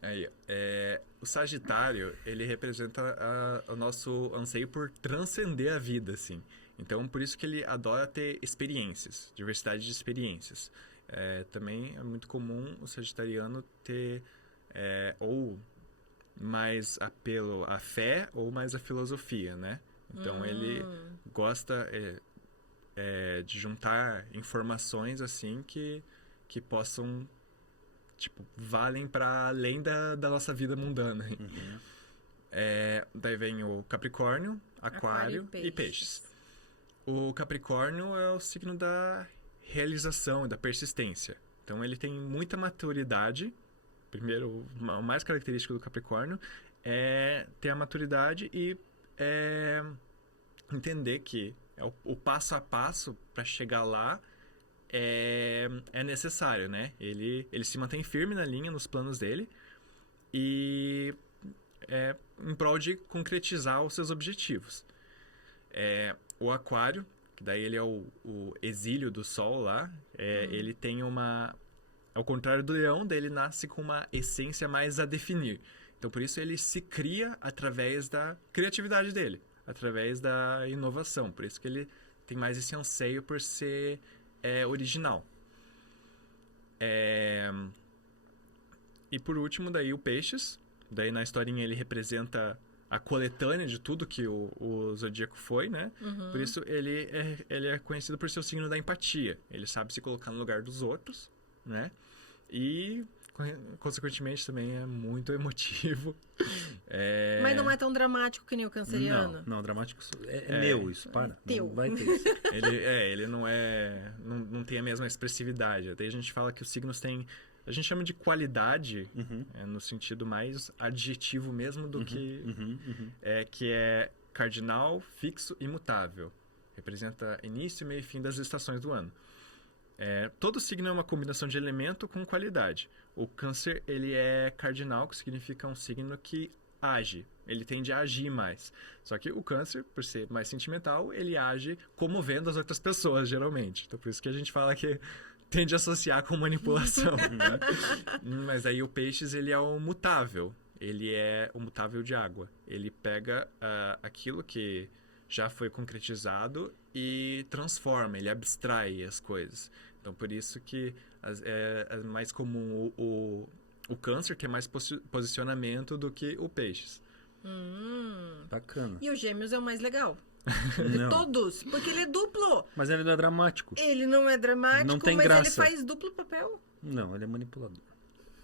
Aí, o Sagitário, ele representa o nosso anseio por transcender a vida, assim. Então, por isso que ele adora ter experiências, diversidade de experiências. Também é muito comum o sagitariano ter ou mais apelo à fé ou mais à filosofia, né? Então, ele gosta de juntar informações, assim, que possam, tipo, valem para além da nossa vida mundana. Daí vem o Capricórnio, Aquário e Peixes. O Capricórnio é o signo da realização e da persistência. Então, ele tem muita maturidade. Primeiro, o mais característico do Capricórnio é ter a maturidade e entender que o passo a passo para chegar lá é necessário, né? Ele se mantém firme na linha, nos planos dele, e em prol de concretizar os seus objetivos. O Aquário, que daí ele é o exílio do Sol lá, ele tem ao contrário do Leão, daí ele nasce com uma essência mais a definir. Então, por isso, ele se cria através da criatividade dele, através da inovação. Por isso que ele tem mais esse anseio por ser original. E por último, daí o Peixes. Daí na historinha ele representa a coletânea de tudo que o Zodíaco foi, né? Por isso ele é conhecido por ser o signo da empatia. Ele sabe se colocar no lugar dos outros, né? E consequentemente também é muito emotivo. Mas não é tão dramático que nem o canceriano? Não, dramático é meu isso, para. Teu. Não vai ter isso. Ele não tem a mesma expressividade. Até a gente fala que os signos têm, a gente chama de qualidade, no sentido mais adjetivo mesmo do que é cardinal, fixo e mutável. Representa início, meio e fim das estações do ano. Todo signo é uma combinação de elemento com qualidade. O Câncer, ele é cardinal, que significa um signo que age. Ele tende a agir mais. Só que o Câncer, por ser mais sentimental, ele age comovendo as outras pessoas, geralmente. Então, por isso que a gente fala que tende a associar com manipulação, né? Mas aí o Peixes, ele é o mutável. Ele é o mutável de água. Ele pega aquilo que já foi concretizado e transforma, ele abstrai as coisas. Então, por isso que é mais comum o Câncer ter mais posicionamento do que o Peixes. Bacana. E o Gêmeos é o mais legal. Não. Todos, porque ele é duplo. Mas ele não é dramático. Ele não é dramático, Não tem mas graça. ele faz duplo papel. Não, ele é manipulador.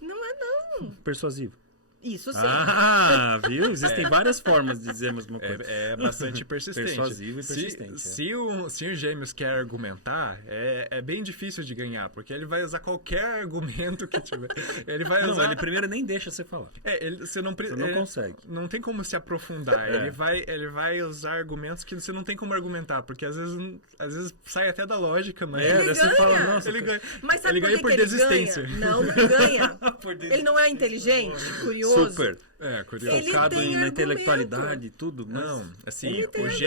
Não é, não. Persuasivo. Isso sim. Ah, viu? Existem várias formas de dizermos uma coisa. É bastante persistente. Persuasivo e persistente. Se o Gêmeos quer argumentar, é bem difícil de ganhar, porque ele vai usar qualquer argumento que tiver. Ele vai Não, usar... ele primeiro nem deixa você falar. Você não consegue. Não tem como se aprofundar. Ele vai usar argumentos que você não tem como argumentar, porque às vezes sai até da lógica, mas... Ele daí você ganha. fala, nossa, Ele ganha. Mas sabe Ele ganha por por que ele desistência. ganha? Não ganha. Por Ele não é inteligente, curioso. super. Curioso. Ele Focado tem na argumento. intelectualidade e tudo. Mas... Não, assim, Ele tem os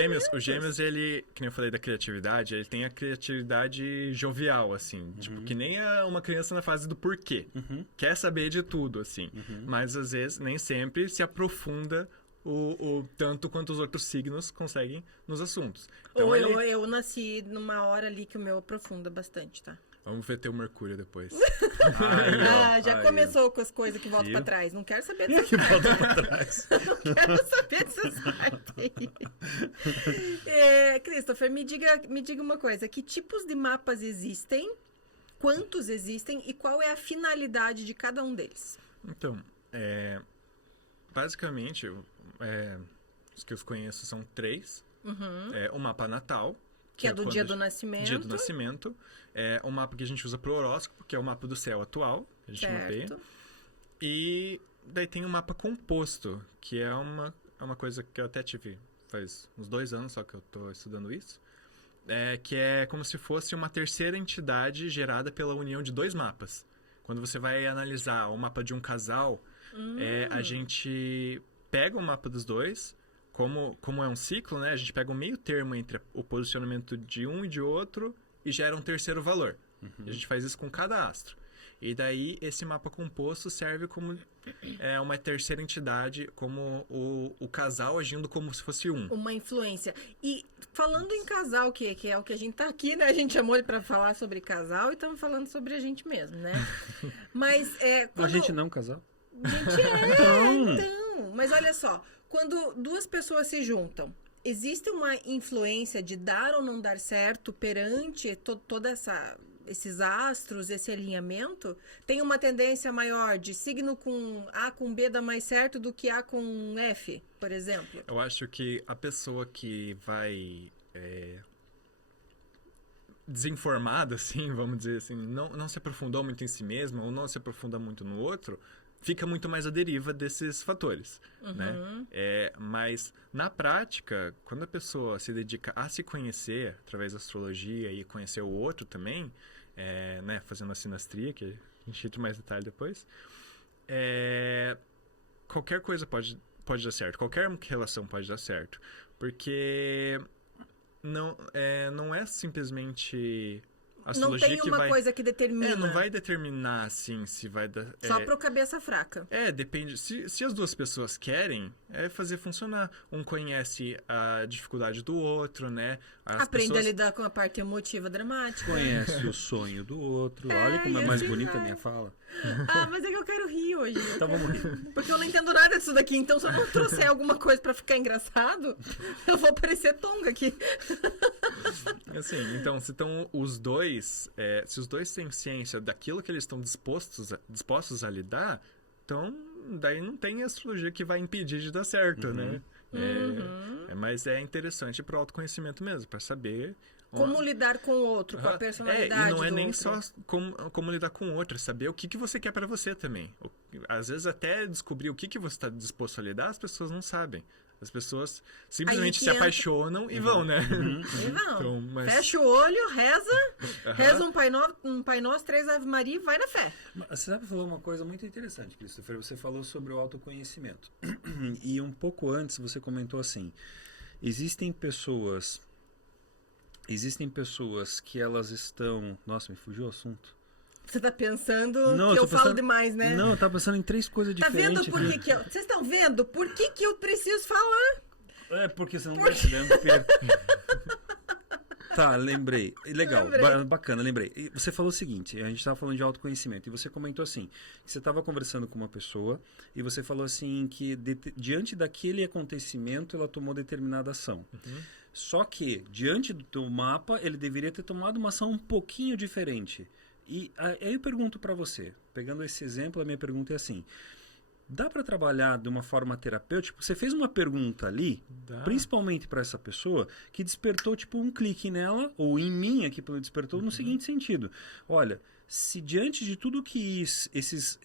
Gêmeos, ele, que nem eu falei da criatividade, ele tem a criatividade jovial, assim, tipo, que nem uma criança na fase do porquê. Quer saber de tudo, assim, mas às vezes, nem sempre, se aprofunda o tanto quanto os outros signos conseguem nos assuntos. Então, Ou eu nasci numa hora ali que o meu aprofunda bastante, tá? Vamos ver teu Mercúrio depois. Já começou com as coisas que voltam Viu? pra trás. Não quero saber dessa Que volta pra trás. Não quero saber dessas partes aí. Christopher, me diga uma coisa. Que tipos de mapas existem? Quantos existem? E qual é a finalidade de cada um deles? Então, basicamente, os que eu conheço são 3. O mapa natal. Que é do quando dia do nascimento. Dia do nascimento. É um mapa que a gente usa pro horóscopo, que é o mapa do céu atual. A gente mapeia. Certo. E daí tem o mapa composto, que é uma coisa que eu até tive faz uns 2 anos só que eu tô estudando isso. Que é como se fosse uma terceira entidade gerada pela união de 2 mapas. Quando você vai analisar o mapa de um casal, a gente pega o mapa dos dois, como é um ciclo, né? A gente pega o meio termo entre o posicionamento de um e de outro e gera um terceiro valor. A gente faz isso com cada astro. E daí esse mapa composto serve como uma terceira entidade, como o casal agindo como se fosse um. Uma influência. E falando em casal, que é o que a gente tá aqui, né? A gente chamou ele pra falar sobre casal e estamos falando sobre a gente mesmo, né? Mas A gente não, casal? A gente então. Mas olha só, quando 2 pessoas se juntam, existe uma influência de dar ou não dar certo perante toda esses astros, esse alinhamento? Tem uma tendência maior de signo com A com B dá mais certo do que A com F, por exemplo? Eu acho que a pessoa que vai desinformada, assim, vamos dizer assim, não se aprofundou muito em si mesma ou não se aprofunda muito no outro, fica muito mais à deriva desses fatores, né? Mas, na prática, quando a pessoa se dedica a se conhecer através da astrologia e conhecer o outro também, né, fazendo a sinastria, que a gente entra em mais detalhe depois, qualquer coisa pode dar certo, qualquer relação pode dar certo, porque não é simplesmente... Não tem uma coisa que determina. Não vai determinar, assim, se vai dar... Só pro cabeça fraca. Depende. Se as 2 pessoas querem, fazer funcionar. Um conhece a dificuldade do outro, né? Aprende a lidar com a parte emotiva dramática. Conhece o sonho do outro. Olha como é mais bonita a minha fala. Mas é que eu quero rir hoje. Então vamos rir. Porque eu não entendo nada disso daqui. Então, se eu não trouxer alguma coisa pra ficar engraçado, eu vou parecer tonga aqui. Assim, então, se estão os dois... se os dois têm ciência daquilo que eles estão dispostos a lidar, então, daí não tem astrologia que vai impedir de dar certo, né? Mas é interessante pro autoconhecimento mesmo, para saber... Como lidar com o outro, com a personalidade e não é do nem outro. só como lidar com o outro, é saber o que você quer para você também. Às vezes até descobrir o que você está disposto a lidar, as pessoas não sabem. As pessoas simplesmente que se entra- apaixonam e vão, né? E não. Então, mas- Fecha o olho, reza, Aham. reza um Pai Nosso, 3 Ave Maria e vai na fé. Mas você sabe falar uma coisa muito interessante, Christopher. Você falou sobre o autoconhecimento. E um pouco antes você comentou assim: existem pessoas que elas estão... Nossa, me fugiu o assunto. Você tá pensando Não, que eu eu tô falo pensando- demais, né? Não, eu tava pensando em 3 coisas Tá vendo diferentes. por que que eu... Vocês estão vendo por que que eu preciso falar? É, porque você não tá entendendo. Porque... Tá, lembrei. Legal, Lembrei. bacana, lembrei. E você falou o seguinte, a gente estava falando de autoconhecimento, e você comentou assim, que você estava conversando com uma pessoa, e você falou assim que diante daquele acontecimento, ela tomou determinada ação. Só que, diante do mapa, ele deveria ter tomado uma ação um pouquinho diferente. E aí eu pergunto para você, pegando esse exemplo, a minha pergunta é assim: dá para trabalhar de uma forma terapêutica? Você fez uma pergunta ali, Dá. principalmente para essa pessoa, que despertou tipo um clique nela, ou em mim aqui, despertou no seguinte sentido: olha, se diante de tudo que esses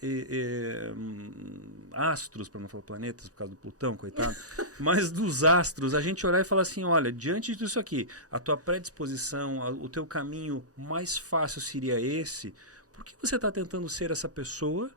astros, para não falar planetas, por causa do Plutão, coitado, mas dos astros, a gente olhar e falar assim: olha, diante disso aqui, a tua predisposição, o teu caminho mais fácil seria esse, por que você está tentando ser essa pessoa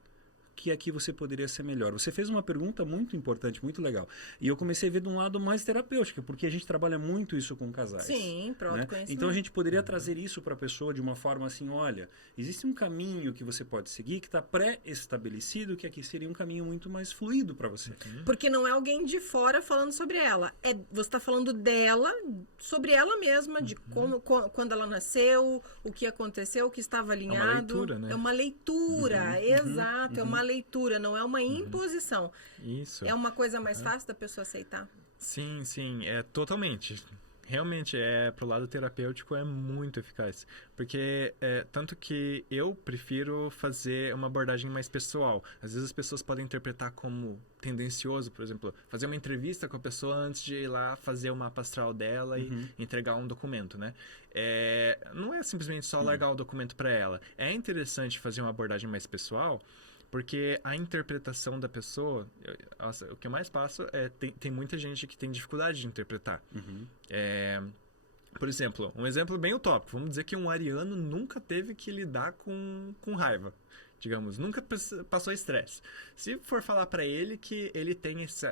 que aqui você poderia ser melhor? Você fez uma pergunta muito importante, muito legal. E eu comecei a ver de um lado mais terapêutico, porque a gente trabalha muito isso com casais. Sim, para Né? autoconhecimento. Então a gente poderia trazer isso para a pessoa de uma forma assim: olha, existe um caminho que você pode seguir que está pré-estabelecido, que aqui seria um caminho muito mais fluido para você. Porque não é alguém de fora falando sobre ela. Você está falando dela, sobre ela mesma, de como, quando ela nasceu, o que aconteceu, o que estava alinhado. leitura, né? É uma leitura, exato. É uma leitura, não é uma imposição. Isso. É uma coisa mais fácil da pessoa aceitar. Sim, sim, é totalmente. Realmente, pro lado terapêutico é muito eficaz. Porque, tanto que eu prefiro fazer uma abordagem mais pessoal. Às vezes as pessoas podem interpretar como tendencioso, por exemplo, fazer uma entrevista com a pessoa antes de ir lá fazer o mapa astral dela e entregar um documento, né? Não é simplesmente só largar o documento para ela. É interessante fazer uma abordagem mais pessoal, porque a interpretação da pessoa... Nossa, o que eu mais passo é... Tem muita gente que tem dificuldade de interpretar. Por exemplo, um exemplo bem utópico. Vamos dizer que um ariano nunca teve que lidar com raiva. Digamos, nunca passou estresse. Se for falar para ele que ele tem esse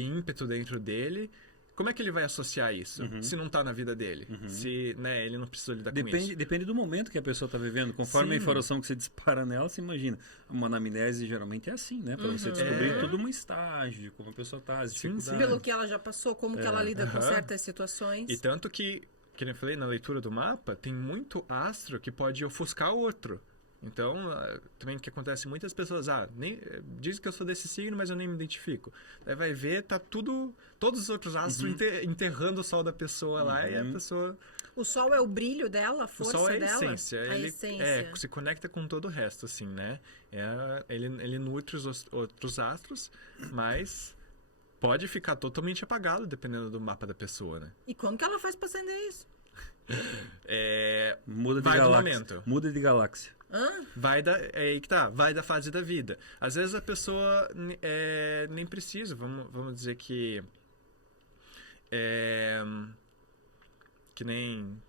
ímpeto dentro dele... Como é que ele vai associar isso se não está na vida dele? Se ele não precisa lidar com isso? Depende do momento que a pessoa está vivendo. Conforme a Sim. informação que você dispara nela, você imagina. Uma anamnese geralmente é assim, né? Para você descobrir todo um estágio de como a pessoa está, as Sim, sim. dificuldades. Pelo que ela já passou, como que ela lida com certas situações. E tanto que eu falei, na leitura do mapa, tem muito astro que pode ofuscar o outro. Então, também o que acontece, muitas pessoas, dizem que eu sou desse signo, mas eu nem me identifico. Aí vai ver, tá todos os outros astros enterrando o sol da pessoa lá, e a pessoa... O sol é o brilho dela, a força o sol é a dela? essência. A Ele essência. se conecta com todo o resto, assim, né? Ele nutre os outros astros, mas pode ficar totalmente apagado, dependendo do mapa da pessoa, né? E como que ela faz pra acender isso? Muda de Vai do galáxia. momento. Muda de galáxia. É aí que tá, vai da fase da vida. Às vezes a pessoa nem precisa, vamos dizer que nem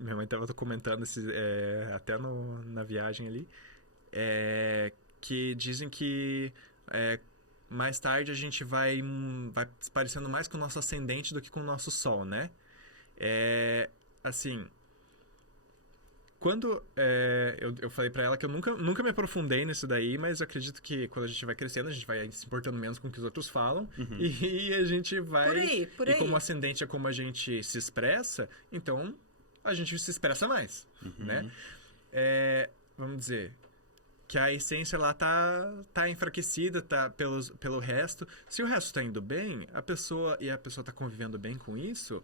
minha mãe estava comentando até na viagem ali, que dizem que mais tarde a gente vai se parecendo mais com o nosso ascendente do que com o nosso sol, né? Assim, quando eu falei pra ela que eu nunca me aprofundei nisso daí, mas eu acredito que quando a gente vai crescendo, a gente vai se importando menos com o que os outros falam, e a gente vai... Por E aí. como ascendente é como a gente se expressa, então a gente se expressa mais, né? Vamos dizer que a essência lá tá enfraquecida, tá pelo resto. Se o resto tá indo bem, a pessoa tá convivendo bem com isso,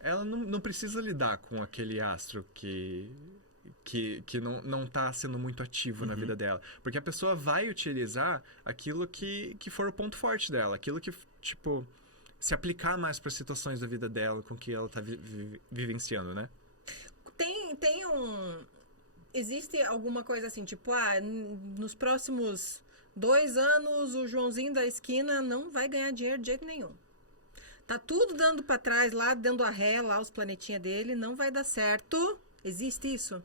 ela não precisa lidar com aquele astro que não tá sendo muito ativo na vida dela. Porque a pessoa vai utilizar aquilo que for o ponto forte dela. Aquilo que, tipo, se aplicar mais para as situações da vida dela com que ela tá vivenciando, né? Existe alguma coisa assim, tipo, nos próximos 2 anos, o Joãozinho da esquina não vai ganhar dinheiro de jeito nenhum. Tá tudo dando pra trás lá, dando a ré, lá os planetinha dele, não vai dar certo. Existe isso?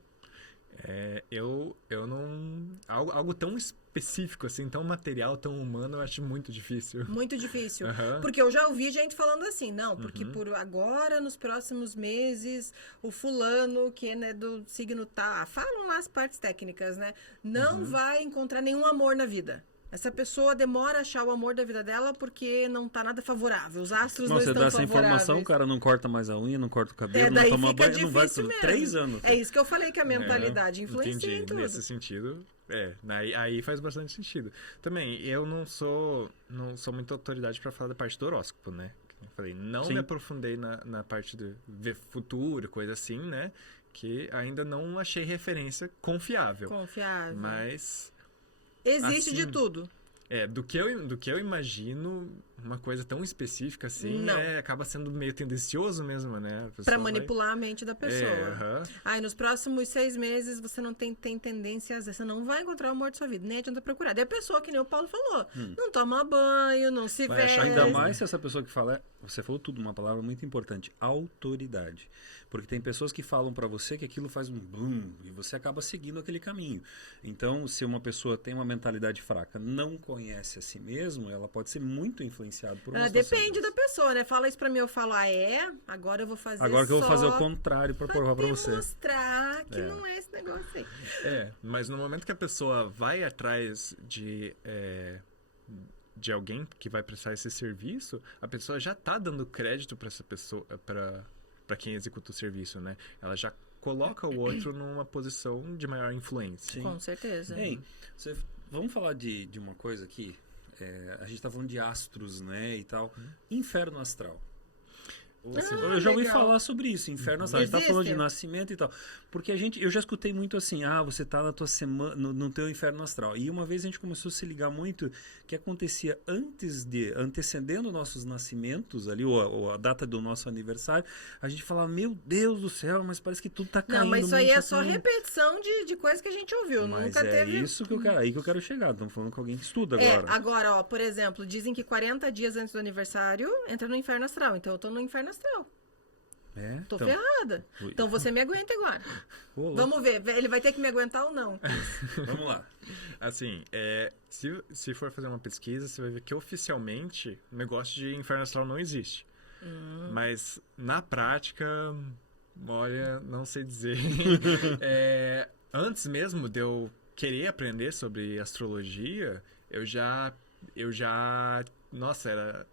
Eu não... Algo tão específico, assim, tão material, tão humano, eu acho muito difícil. Muito difícil. Aham. Porque eu já ouvi gente falando assim, não, porque por agora, nos próximos meses, o fulano, que é, né, do signo tal, falam lá as partes técnicas, né? Não vai encontrar nenhum amor na vida. Essa pessoa demora a achar o amor da vida dela porque não tá nada favorável. Os astros não Você estão dá essa favoráveis. informação, o cara não corta mais a unha, não corta o cabelo, não daí toma fica banho, não vai difícil tudo. mesmo. 3 anos. É isso que eu falei, que a mentalidade influencia Entendi. em tudo. Nesse sentido, aí faz bastante sentido. Também, eu não sou muita autoridade para falar da parte do horóscopo, né? Eu falei, não Sim. me aprofundei na parte de ver futuro, coisa assim, né? Que ainda não achei referência confiável. Confiável. Mas, Existe de assim, tudo. do que eu imagino, uma coisa tão específica assim, Não. acaba sendo meio tendencioso mesmo, né? A pessoa Pra vai- manipular a mente da pessoa. aham. Aí nos próximos 6 meses você não tem tendências, você não vai encontrar o amor de sua vida, nem adianta procurar. Daí a pessoa, que nem o Paulo falou, não toma banho, não se Vai achar veste. Ainda mais se essa pessoa que fala, você falou tudo, uma palavra muito importante, autoridade. Porque tem pessoas que falam pra você que aquilo faz um boom e você acaba seguindo aquele caminho. Então, se uma pessoa tem uma mentalidade fraca, não conhece a si mesmo, ela pode ser muito influenciada por uma situação Depende da dessa. pessoa, né? Fala isso pra mim, eu falo, agora eu vou fazer Agora que eu vou só fazer o contrário pra provar pra te você. mostrar que não é esse negócio aí. Mas no momento que a pessoa vai atrás de alguém que vai prestar esse serviço, a pessoa já tá dando crédito para essa pessoa, para quem executa o serviço, né? Ela já coloca o outro numa posição de maior influência. Sim. Com certeza. Ei, vamos falar de uma coisa aqui. A gente tá falando de astros, né, e tal. Inferno astral. Eu já ouvi legal. falar sobre isso, inferno astral. A gente tá falando de Existe? nascimento e tal. Porque eu já escutei muito assim, você tá na tua semana, no teu inferno astral. E uma vez a gente começou a se ligar muito que acontecia antecedendo nossos nascimentos ali, ou a data do nosso aniversário, a gente falava, meu Deus do céu, mas parece que tudo tá caindo. Não, mas isso o mundo aí é tá só caindo. repetição de coisas que a gente ouviu. Mas Nunca teve. isso que aí que eu quero chegar. Estamos falando com alguém que estuda agora. Agora, ó, por exemplo, dizem que 40 dias antes do aniversário entra no inferno astral. Então eu tô no inferno astral. Tô Então, ferrada. Ui. Então você me aguenta agora. ô, louco. Vamos ver, ele vai ter que me aguentar ou não. Vamos lá. Assim, se for fazer uma pesquisa, você vai ver que oficialmente o negócio de inferno astral não existe. Mas na prática, olha, não sei dizer. Antes mesmo de eu querer aprender sobre astrologia, eu já nossa, era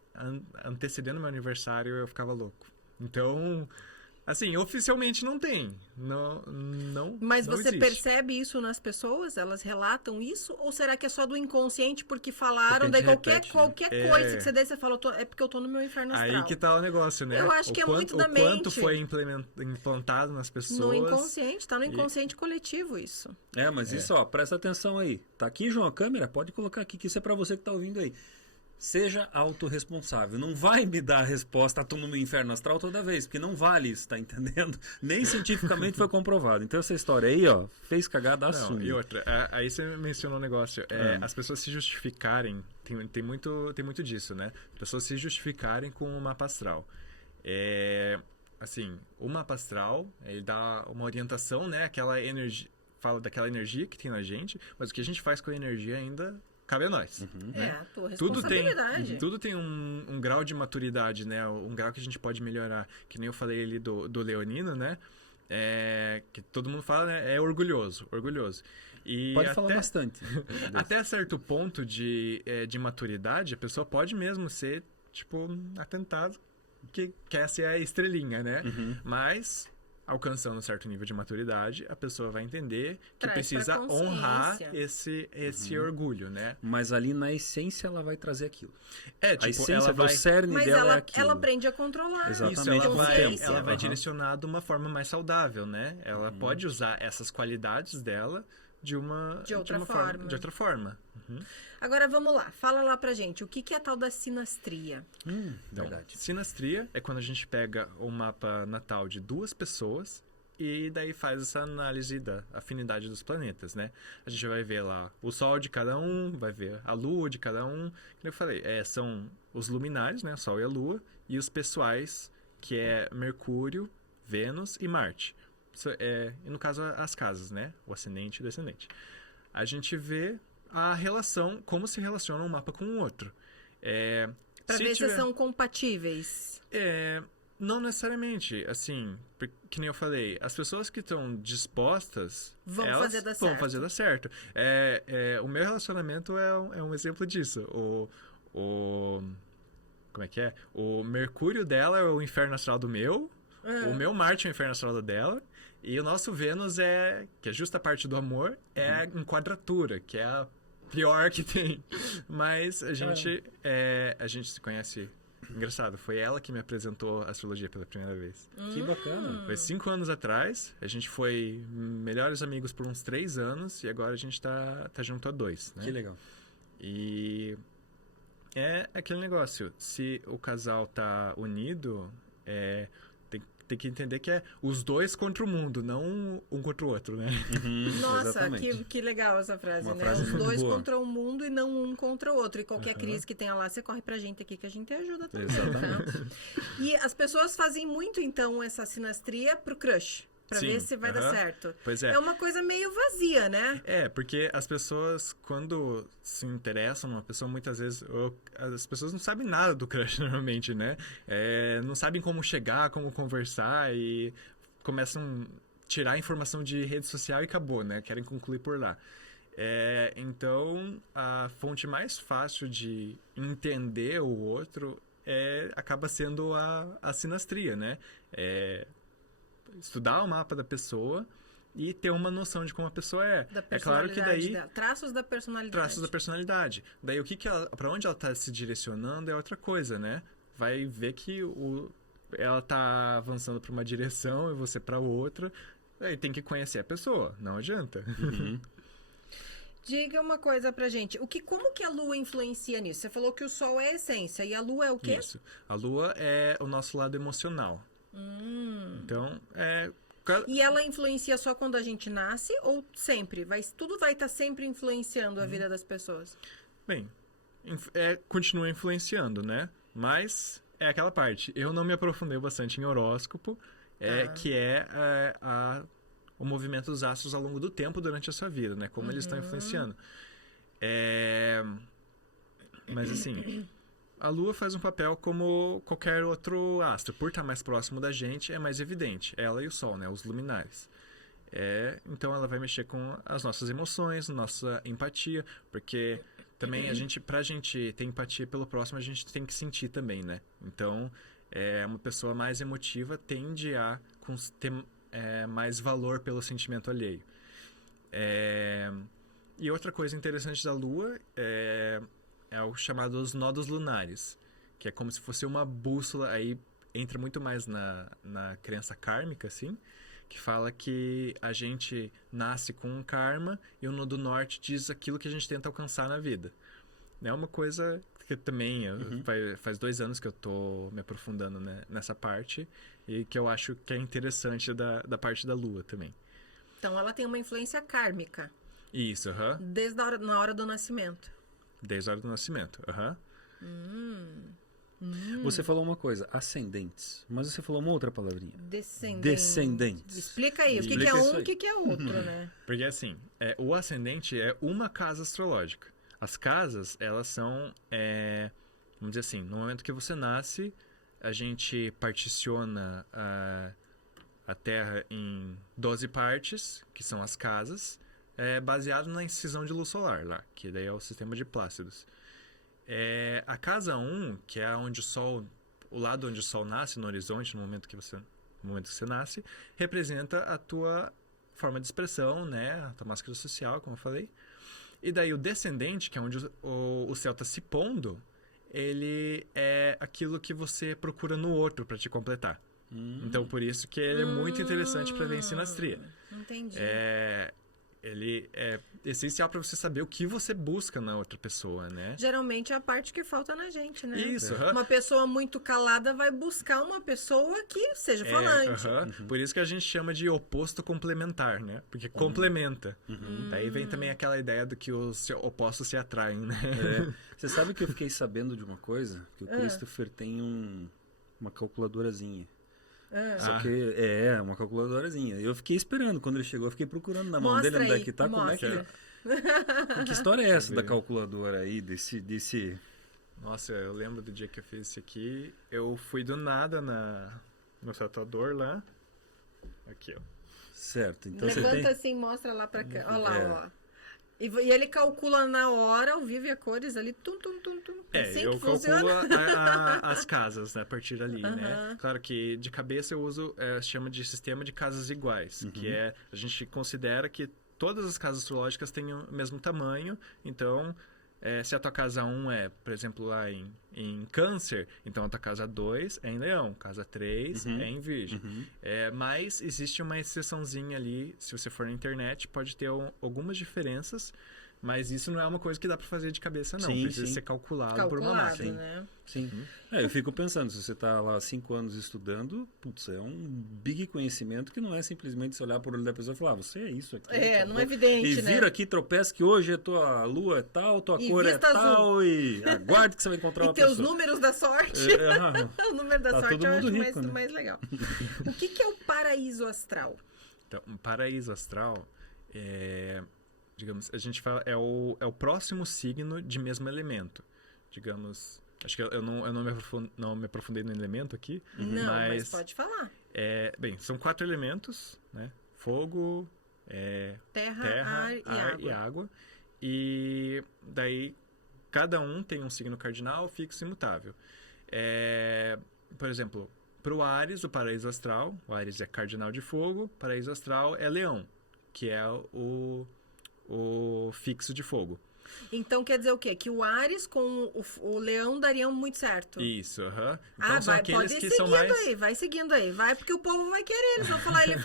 antecedendo meu aniversário, eu ficava louco. Então, assim, oficialmente não tem. Não. Mas não você existe. percebe isso nas pessoas? Elas relatam isso? Ou será que é só do inconsciente porque falaram? Porque a daí gente repete, né? qualquer coisa que você der, você fala, é porque eu tô no meu inferno astral. Aí que tá o negócio, né? Eu acho que é muito da O quanto mente. foi implantado nas pessoas. No inconsciente, tá no inconsciente coletivo isso. Mas isso, ó, presta atenção aí. Tá aqui, João, a câmera? Pode colocar aqui, que isso é pra você que tá ouvindo aí. Seja autorresponsável. Não vai me dar a resposta, tô no meu inferno astral toda vez, porque não vale isso, tá entendendo? Nem cientificamente foi comprovado. Então essa história aí, ó, fez cagada, Não, assume. e outra, aí você mencionou um negócio, as pessoas se justificarem, tem muito disso, né? As pessoas se justificarem com o mapa astral. Assim, o mapa astral, ele dá uma orientação, né? Aquela energia, fala daquela energia que tem na gente, mas o que a gente faz com a energia ainda cabe a nós. É a tua Tudo responsabilidade. tem um grau de maturidade, né? Um grau que a gente pode melhorar. Que nem eu falei ali do leonino, né? Que todo mundo fala, né? É orgulhoso. E Pode falar bastante. até certo ponto de maturidade, a pessoa pode mesmo ser, tipo, atentado que quer ser a estrelinha, né? Mas, alcançando um certo nível de maturidade, a pessoa vai entender que Traz precisa pra consciência. honrar esse orgulho, né? Mas ali na essência ela vai trazer aquilo. Tipo, A essência ela do vai... cerne Mas dela é ela aquilo. aprende a controlar. Exatamente. Isso, ela com o vai, tempo. ela vai Aham. direcionar de uma forma mais saudável, né? Ela pode usar essas qualidades dela de outra forma. Agora vamos lá, fala lá pra gente, o que é a tal da sinastria? Então, Verdade. sinastria é quando a gente pega o mapa natal de duas pessoas e daí faz essa análise da afinidade dos planetas, né? A gente vai ver lá o Sol de cada um, vai ver a Lua de cada um. Como eu falei, são os luminares, né? O Sol e a Lua, e os pessoais, que é Mercúrio, Vênus e Marte. E no caso, as casas, né? O ascendente e o descendente. A gente vê a relação, como se relaciona um mapa com o outro. Pra ver se são compatíveis. Não necessariamente, assim, que nem eu falei, as pessoas que estão dispostas, vão fazer dar certo. O meu relacionamento é um exemplo disso. Como é que é? O Mercúrio dela é o inferno astral do meu, o meu Marte é o inferno astral do dela, e o nosso Vênus que é justa a parte do amor, em quadratura, que é a pior que tem. Mas a gente se conhece. Engraçado, foi ela que me apresentou a astrologia pela primeira vez. Que bacana. Foi 5 anos atrás, a gente foi melhores amigos por uns 3 anos e agora a gente tá junto há 2, né? Que legal. E é aquele negócio, se o casal tá unido, tem que entender que é os dois contra o mundo, não um contra o outro, né? Nossa, que legal essa frase, né? Os dois contra o mundo e não um contra o outro. E qualquer crise que tenha lá, você corre pra gente aqui que a gente ajuda também. Exatamente. Tá? E as pessoas fazem muito, então, essa sinastria pro crush. Pra ver se vai dar certo. Pois é. É uma coisa meio vazia, né? Porque as pessoas, quando se interessam numa pessoa, muitas vezes as pessoas não sabem nada do crush normalmente, né? Não sabem como chegar, como conversar e começam a tirar informação de rede social e acabou, né? Querem concluir por lá. Então, a fonte mais fácil de entender o outro acaba sendo a sinastria, né? Estudar o mapa da pessoa e ter uma noção de como a pessoa é. É claro que daí... Traços da personalidade. Daí para onde ela está se direcionando é outra coisa, né? Vai ver que ela está avançando para uma direção e você para outra. Aí tem que conhecer a pessoa, não adianta. Diga uma coisa pra gente. Como que a Lua influencia nisso? Você falou que o Sol é a essência e a Lua é o quê? Isso. A Lua é o nosso lado emocional. Então, E ela influencia só quando a gente nasce ou sempre? Tudo vai estar sempre influenciando a vida das pessoas? Bem, continua influenciando, né? Mas é aquela parte. Eu não me aprofundei bastante em horóscopo, que o movimento dos astros ao longo do tempo durante a sua vida, né? Como eles estão influenciando. Mas assim... A Lua faz um papel como qualquer outro astro. Por estar mais próximo da gente, é mais evidente. Ela e o Sol, né? Os luminares. Então, ela vai mexer com as nossas emoções, nossa empatia. Porque também, pra gente ter empatia pelo próximo, a gente tem que sentir também, né? Então, uma pessoa mais emotiva tende a ter mais valor pelo sentimento alheio. E outra coisa interessante da Lua é o chamado os nodos lunares, que é como se fosse uma bússola, aí entra muito mais na crença kármica, assim, que fala que a gente nasce com um karma e o nodo norte diz aquilo que a gente tenta alcançar na vida. É uma coisa que também faz 2 anos que eu tô me aprofundando, né, nessa parte e que eu acho que é interessante da parte da Lua também. Então ela tem uma influência kármica. Isso, Desde na hora do nascimento. Desde a hora do nascimento, Você falou uma coisa, ascendentes. Mas você falou uma outra palavrinha. Descendentes. Explica aí, o que é um e o que é outro, né? Porque assim, o ascendente é uma casa astrológica. As casas, elas são, vamos dizer assim, no momento que você nasce, a gente particiona a Terra em 12 partes, que são as casas, baseado na incisão de luz solar lá, que daí é o sistema de Plácidos. A casa 1, que é onde o lado onde o Sol nasce no horizonte, no momento que você nasce, representa a tua forma de expressão, né? A tua máscara social, como eu falei. E daí o descendente, que é onde o céu está se pondo, ele é aquilo que você procura no outro para te completar. Então, por isso que ele é muito interessante para ver em sinastria. Entendi. ele é essencial para você saber o que você busca na outra pessoa, né? Geralmente é a parte que falta na gente, né? Isso, Uma pessoa muito calada vai buscar uma pessoa que seja falante. Por isso que a gente chama de oposto complementar, né? Porque complementa. Daí vem também aquela ideia do que os opostos se atraem, né? Você sabe que eu fiquei sabendo de uma coisa? Que o Christopher tem uma calculadorazinha. Só que uma calculadorazinha. Eu fiquei esperando quando ele chegou, eu fiquei procurando na mão dele onde é que tá, como é que é. Que história é essa da calculadora aí, desse... Nossa, eu lembro do dia que eu fiz isso aqui. Eu fui do nada no tatuador lá. Aqui, ó. Certo, então Levanta você tem... assim, mostra lá pra cá. Olha lá, ó. E ele calcula na hora, ao vivo e a cores ali, tum, tum, tum, tum. Assim eu que calculo funciona. as casas, né, a partir dali, né? Claro que de cabeça eu uso, chama de sistema de casas iguais, que a gente considera que todas as casas astrológicas têm o mesmo tamanho, então... se a tua casa 1 é, por exemplo, lá em Câncer, então a tua casa 2 é em Leão, casa 3 é em Virgem. Mas existe uma exceçãozinha ali, se você for na internet, pode ter algumas diferenças, mas isso não é uma coisa que dá pra fazer de cabeça, não. Precisa ser calculado por uma máquina. Né? Sim. Eu fico pensando, se você está lá 5 anos estudando, putz, é um big conhecimento que não é simplesmente você olhar por olho da pessoa e falar, você é isso aqui. Não é evidente, e vira aqui, tropeça que hoje a tua lua é tal, tua cor é tal, e aguarde que você vai encontrar uma pessoa. E teus números da sorte. O número da sorte eu acho rico, mais legal. O que é o paraíso astral? Então, um paraíso astral digamos, a gente fala, é o próximo signo de mesmo elemento. Digamos, acho que eu não me aprofundei no elemento aqui. Não, mas pode falar. Bem, são 4 elementos, né? Fogo, terra, ar e água. E daí, cada um tem um signo cardinal, fixo e imutável. Por exemplo, para o Áries, o paraíso astral, o Áries é cardinal de fogo, o paraíso astral é Leão, que é o fixo de fogo. Então quer dizer o quê? Que o Áries com o Leão dariam muito certo. Isso, Então são aqueles pode ir que seguindo são mais... aí, vai seguindo aí. Vai porque o povo vai querer, eles vão falar, ele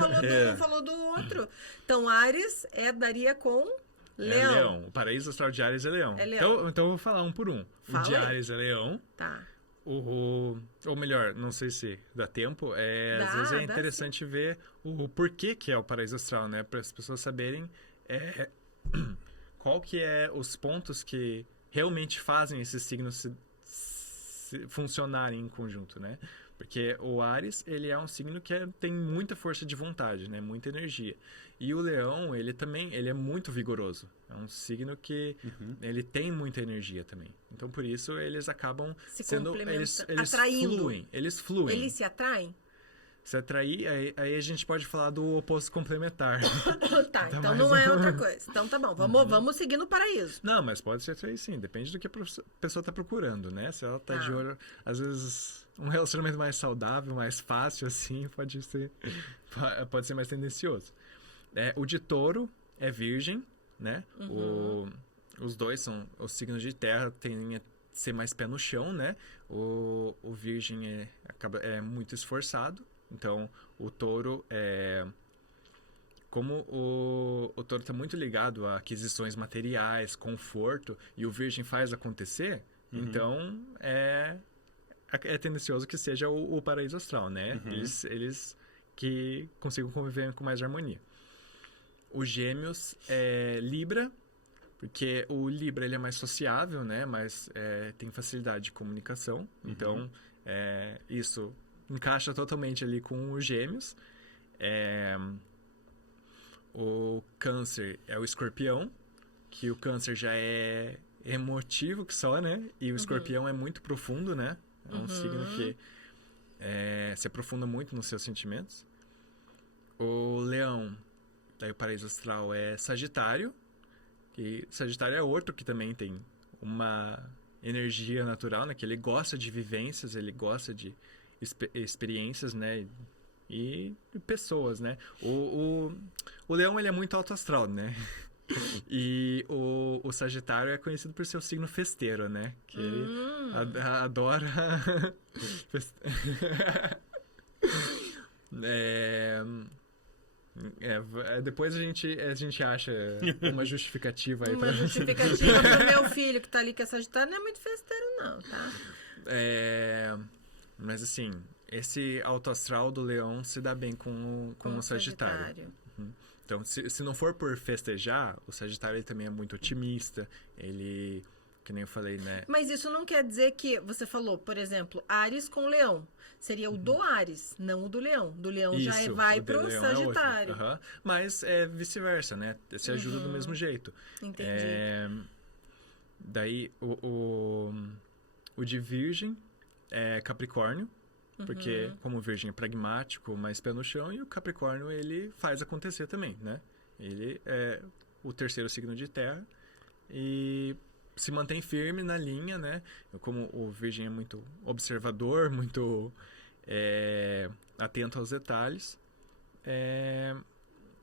falou do outro. Então Áries daria com Leão. Leão. O paraíso astral de Áries é Leão. Então eu vou falar um por um. Fala o de aí. Áries é Leão. Tá. Ou melhor, não sei se dá tempo, às vezes é interessante ver o porquê que é o paraíso astral, né? Para as pessoas saberem qual que é os pontos que realmente fazem esses signos se funcionarem em conjunto, né? Porque o Áries, ele é um signo que tem muita força de vontade, né? Muita energia. E o Leão, ele é muito vigoroso. É um signo que ele tem muita energia também. Então, por isso, eles acabam sendo... Eles atraindo. Eles fluem. Eles se atraem? Se atrair, aí a gente pode falar do oposto complementar. Tá, então não é outra coisa. Então tá bom, vamos seguir no paraíso. Não, mas pode se atrair sim, depende do que a pessoa tá procurando, né? Se ela tá de olho, às vezes um relacionamento mais saudável, mais fácil assim, pode ser mais tendencioso. O de Touro é Virgem, né? Os dois são os signos de terra, tendem a ser mais pé no chão, né? O Virgem é muito esforçado. Então, o Touro como o Touro está muito ligado a aquisições materiais, conforto, e o Virgem faz acontecer, então é tendencioso que seja o paraíso astral, né? Eles que consigam conviver com mais harmonia. O Gêmeos é Libra, porque o Libra ele é mais sociável, né? Mas tem facilidade de comunicação, então isso encaixa totalmente ali com os Gêmeos. O Câncer é o Escorpião, que o Câncer já é emotivo que só, né? E o Escorpião é muito profundo, né? É um signo que se aprofunda muito nos seus sentimentos. O Leão, daí o paraíso astral é Sagitário, e Sagitário é outro que também tem uma energia natural, né? Que ele gosta de vivências, ele gosta de experiências, né? E pessoas, né? O Leão, ele é muito alto astral, né? E o Sagitário é conhecido por ser o signo festeiro, né? Que ele adora... Depois a gente acha uma justificativa aí Uma pra... justificativa pro meu filho que tá ali que é Sagitário não é muito festeiro, não, tá? Mas assim, esse alto astral do Leão se dá bem com o Sagitário. Então, se não for por festejar, o Sagitário ele também é muito otimista. Ele, que nem eu falei, né? Mas isso não quer dizer que, você falou, por exemplo, Áries com Leão. Seria o do Áries, não o do Leão. Do Leão já vai o do pro Leão é outro. Sagitário. Mas é vice-versa, né? Se ajuda do mesmo jeito. Entendi. Daí, o de Virgem é Capricórnio. Porque como o Virgem é pragmático, mais pé no chão, e o Capricórnio, ele faz acontecer também, né? Ele é o terceiro signo de terra e se mantém firme na linha, né? Como o Virgem é muito observador, muito atento aos detalhes,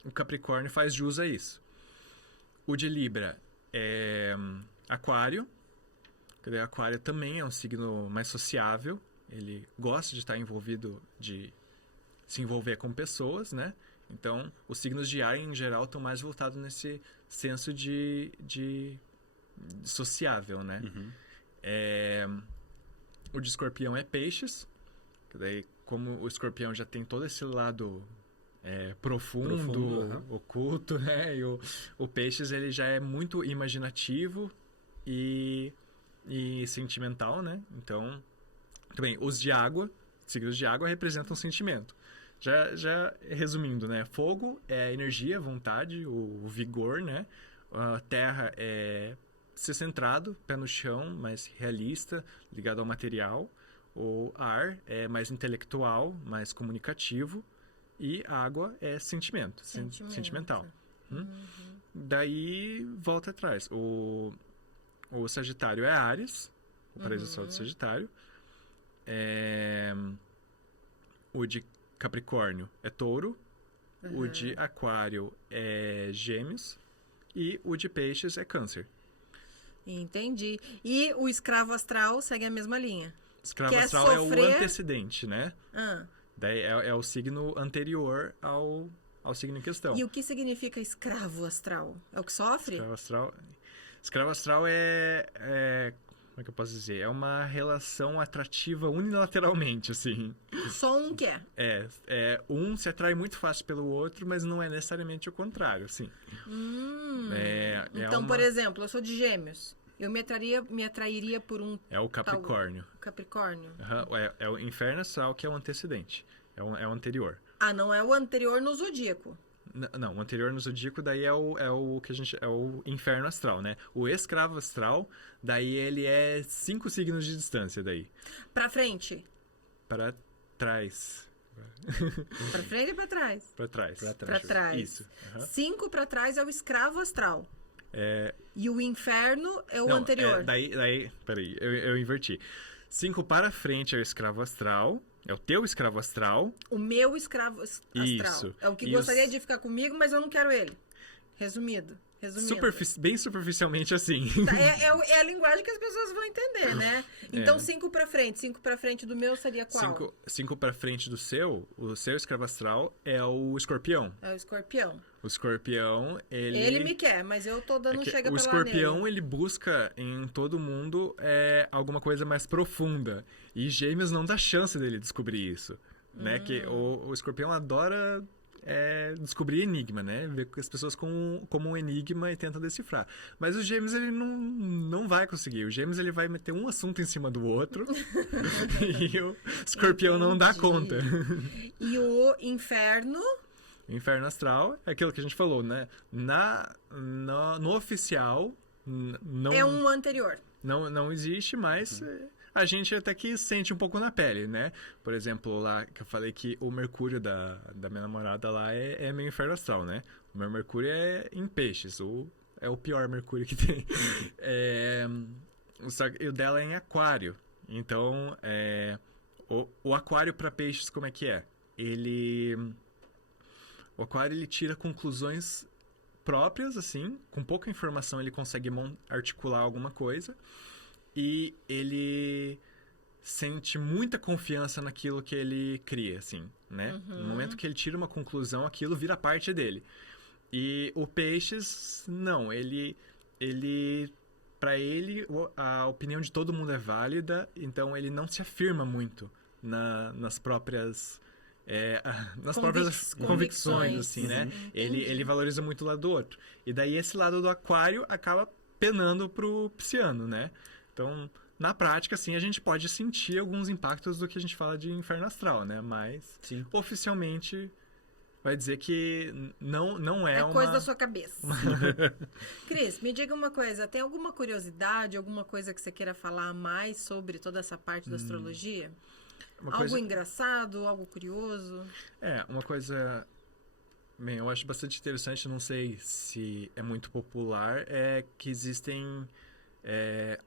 o Capricórnio faz jus a isso. O de Libra é Aquário. Aquário também é um signo mais sociável. Ele gosta de estar envolvido, de se envolver com pessoas, né? Então, os signos de ar, em geral, estão mais voltados nesse senso de sociável, né? O de Escorpião é Peixes. Daí, como o Escorpião já tem todo esse lado profundo, oculto, né? E o Peixes, ele já é muito imaginativo e sentimental, né? Então... Também, os de água, signos de água representam sentimento. Já resumindo, né? Fogo é energia, vontade, o vigor, né? A terra é ser centrado, pé no chão, mais realista, ligado ao material. O ar é mais intelectual, mais comunicativo. E a água é sentimental. Daí, volta atrás. O Sagitário é Áries, o paraíso sol do Sagitário. O de Capricórnio é Touro, o de Aquário é Gêmeos e o de Peixes é Câncer. Entendi. E o escravo astral segue a mesma linha. Escravo astral é o antecedente, né? Daí é o signo anterior ao signo em questão. E o que significa escravo astral? É o que sofre? Escravo astral como é que eu posso dizer? É uma relação atrativa unilateralmente, assim. Só um quer. Um se atrai muito fácil pelo outro, mas não é necessariamente o contrário, assim. Então, por exemplo, eu sou de Gêmeos. Eu me atrairia por um... É o Capricórnio. Capricórnio. É o inferno astral que é o antecedente. É o anterior. Ah, não é o anterior no zodíaco. Não, o anterior no zodíaco daí é o que a gente é o inferno astral, né? O escravo astral, daí ele é 5 signos de distância daí. Pra frente. Para trás. Pra frente e pra trás? Pra trás. Pra trás. Isso. 5 pra trás é o escravo astral. E o inferno é o anterior. Peraí, eu inverti. 5 para frente é o escravo astral. É o teu escravo astral. O meu escravo astral. Isso. É o que gostaria de ficar comigo, mas eu não quero ele. Resumindo. Bem superficialmente assim. É a linguagem que as pessoas vão entender, né? Então, 5 pra frente. 5 pra frente do meu seria qual? 5 pra frente do o seu escravo astral é o Escorpião. É o Escorpião. O Escorpião, ele me quer, mas eu tô dando chega pra lá nele. O Escorpião, ele busca em todo mundo alguma coisa mais profunda. E Gêmeos não dá chance dele descobrir isso. Né? Que o Escorpião adora descobrir enigma, né? Ver as pessoas como um enigma e tenta decifrar. Mas o Gêmeos, ele não vai conseguir. O Gêmeos, ele vai meter um assunto em cima do outro e o Escorpião não dá conta. E o Inferno? O Inferno astral é aquilo que a gente falou, né? No oficial, não... É um anterior. Não existe, mas... A gente até que sente um pouco na pele, né? Por exemplo, lá que eu falei que o Mercúrio da minha namorada lá é meio inferno astral, né? O meu Mercúrio é em Peixes, é o pior Mercúrio que tem. O dela é em Aquário. Então, o Aquário para Peixes, como é que é? O Aquário, ele tira conclusões próprias, assim, com pouca informação ele consegue articular alguma coisa. E ele sente muita confiança naquilo que ele cria, assim, né? No momento que ele tira uma conclusão, aquilo vira parte dele. E o Peixes, não, para ele, a opinião de todo mundo é válida, então ele não se afirma muito nas próprias convicções, assim, né? Ele valoriza muito o lado do outro. E daí esse lado do Aquário acaba penando pro Pisciano, né? Então, na prática, assim, a gente pode sentir alguns impactos do que a gente fala de inferno astral, né? Mas, oficialmente, vai dizer que não é uma... coisa da sua cabeça. Cris, me diga uma coisa. Tem alguma curiosidade, alguma coisa que você queira falar mais sobre toda essa parte da astrologia? Algo engraçado, algo curioso? Uma coisa... Bem, eu acho bastante interessante, não sei se é muito popular, é que existem...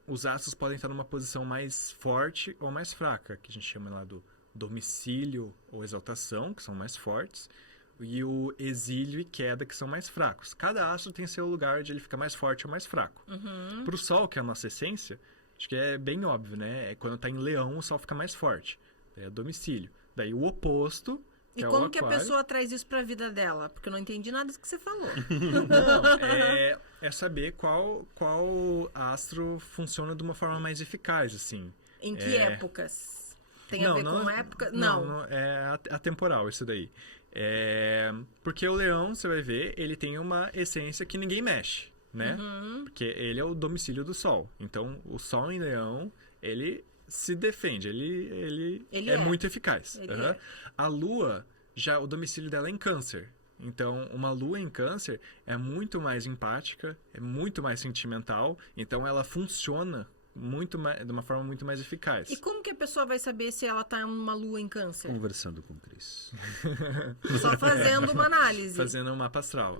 os astros podem estar numa posição mais forte ou mais fraca, que a gente chama lá do domicílio ou exaltação, que são mais fortes, e o exílio e queda, que são mais fracos. Cada astro tem seu lugar de ele ficar mais forte ou mais fraco. Para o Sol, que é a nossa essência, acho que é bem óbvio, né? Quando está em Leão, o Sol fica mais forte. É domicílio. Daí o oposto... E como que a pessoa traz isso para a vida dela? Porque eu não entendi nada do que você falou. Não, é saber qual astro funciona de uma forma mais eficaz, assim. Em que épocas? Tem a ver com época? Não, é atemporal isso daí. Porque o leão, você vai ver, ele tem uma essência que ninguém mexe, né? Porque ele é o domicílio do Sol. Então, o Sol em leão, ele se defende, ele é muito eficaz. A Lua, já o domicílio dela é em Câncer. Então, uma Lua em Câncer é muito mais empática, é muito mais sentimental, então ela funciona de uma forma muito mais eficaz. E como que a pessoa vai saber se ela tá numa Lua em Câncer? Conversando com o Cris. Só fazendo uma análise. Fazendo um mapa astral.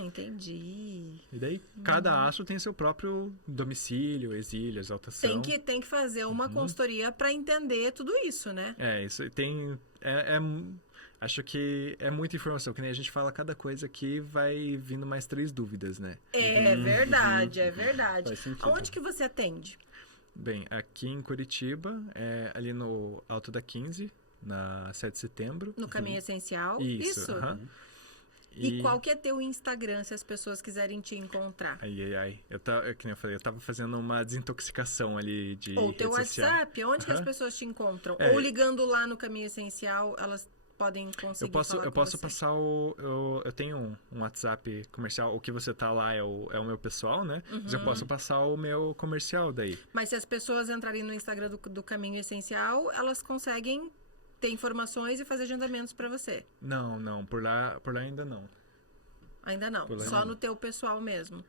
Entendi. E daí, cada astro tem seu próprio domicílio, exílio, exaltação. Tem que fazer uma consultoria para entender tudo isso, né? Isso tem... acho que é muita informação, que nem a gente fala cada coisa aqui, vai vindo mais 3 dúvidas, né? É verdade. Faz sentido. Aonde que você atende? Bem, aqui em Curitiba, ali no Alto da 15, na 7 de setembro. No Caminho Essencial? Isso. E qual que é teu Instagram, se as pessoas quiserem te encontrar? Que nem eu falei, eu tava fazendo uma desintoxicação ali de Ou teu WhatsApp, onde que as pessoas te encontram? Ou ligando lá no Caminho Essencial, elas podem conseguir eu posso passar eu tenho um WhatsApp comercial, o que você tá lá é o meu pessoal, né? Mas eu posso passar o meu comercial daí. Mas se as pessoas entrarem no Instagram do Caminho Essencial, elas conseguem ter informações e fazer agendamentos para você? Não, por lá ainda não. Ainda não, só no teu pessoal mesmo.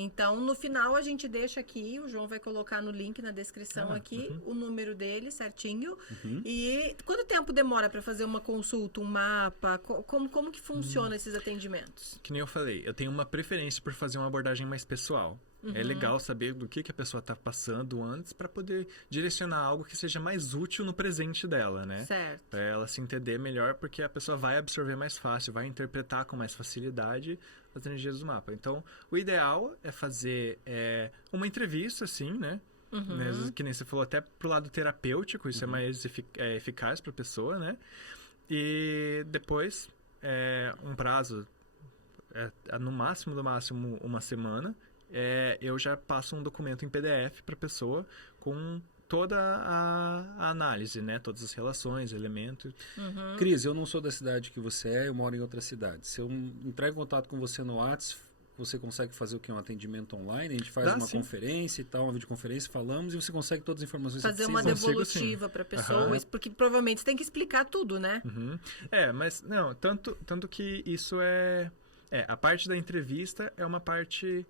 Então, no final, a gente deixa aqui, o João vai colocar no link na descrição aqui, o número dele certinho. E quanto tempo demora para fazer uma consulta, um mapa? Como que funciona esses atendimentos? Que nem eu falei, eu tenho uma preferência por fazer uma abordagem mais pessoal. É legal saber do que a pessoa está passando antes para poder direcionar algo que seja mais útil no presente dela, né? Certo. Para ela se entender melhor, porque a pessoa vai absorver mais fácil, vai interpretar com mais facilidade as energias do mapa. Então, o ideal é fazer uma entrevista, assim, né? Que nem você falou, até pro lado terapêutico, isso é mais eficaz para a pessoa, né? E depois, um prazo, no máximo, uma semana, eu já passo um documento em PDF para a pessoa com toda a análise, né? Todas as relações, elementos. Cris, eu não sou da cidade que você é, eu moro em outra cidade. Se eu entrar em contato com você no WhatsApp, você consegue fazer o que? Um atendimento online? A gente faz uma conferência e tal, uma videoconferência, falamos e você consegue todas as informações que você precisa. Fazer uma devolutiva para pessoas, porque provavelmente você tem que explicar tudo, né? Mas não, tanto que isso a parte da entrevista é uma parte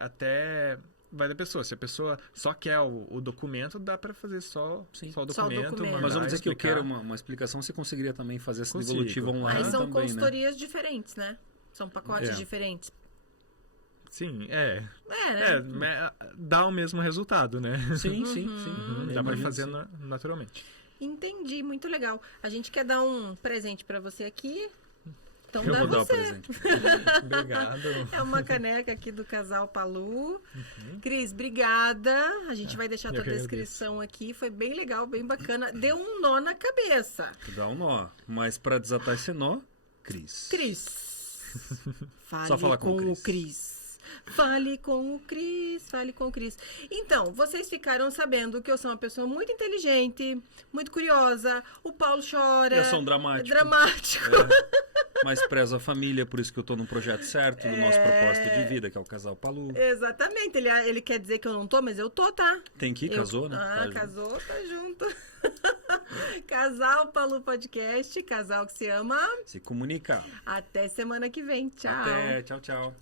até... Vai da pessoa. Se a pessoa só quer o documento, dá para fazer só o documento. Mas vamos dizer que eu quero uma explicação, você conseguiria também fazer essa devolutiva online também, né? Aí são também, consultorias diferentes, né? São pacotes diferentes. Sim, né? Dá o mesmo resultado, né? Sim. Dá para fazer naturalmente. Entendi, muito legal. A gente quer dar um presente para você aqui. Então Eu dá vou dar o você. presente. Obrigado. É uma caneca aqui do casal Palu. Cris, obrigada. A gente vai deixar a eu tua que descrição aqui. Foi bem legal, bem bacana. Deu um nó na cabeça. Dá um nó. Mas pra desatar esse nó, Cris. Cris. Fale Só falar com o o Cris. Fale com o Cris, fale com o Cris. Então, vocês ficaram sabendo que eu sou uma pessoa muito inteligente, muito curiosa. O Paulo chora. Eu sou um dramático. Dramático. Mas prezo a família, por isso que eu tô no projeto certo, do nosso propósito de vida, que é o Casal Palu. Exatamente. Ele quer dizer que eu não tô, mas eu tô, tá? Tem que ir, casou, né? Ah, Tá junto. casou, tá junto. Casal Palu Podcast, casal que se ama. Se comunicar. Até semana que vem. Tchau. Até, tchau, tchau.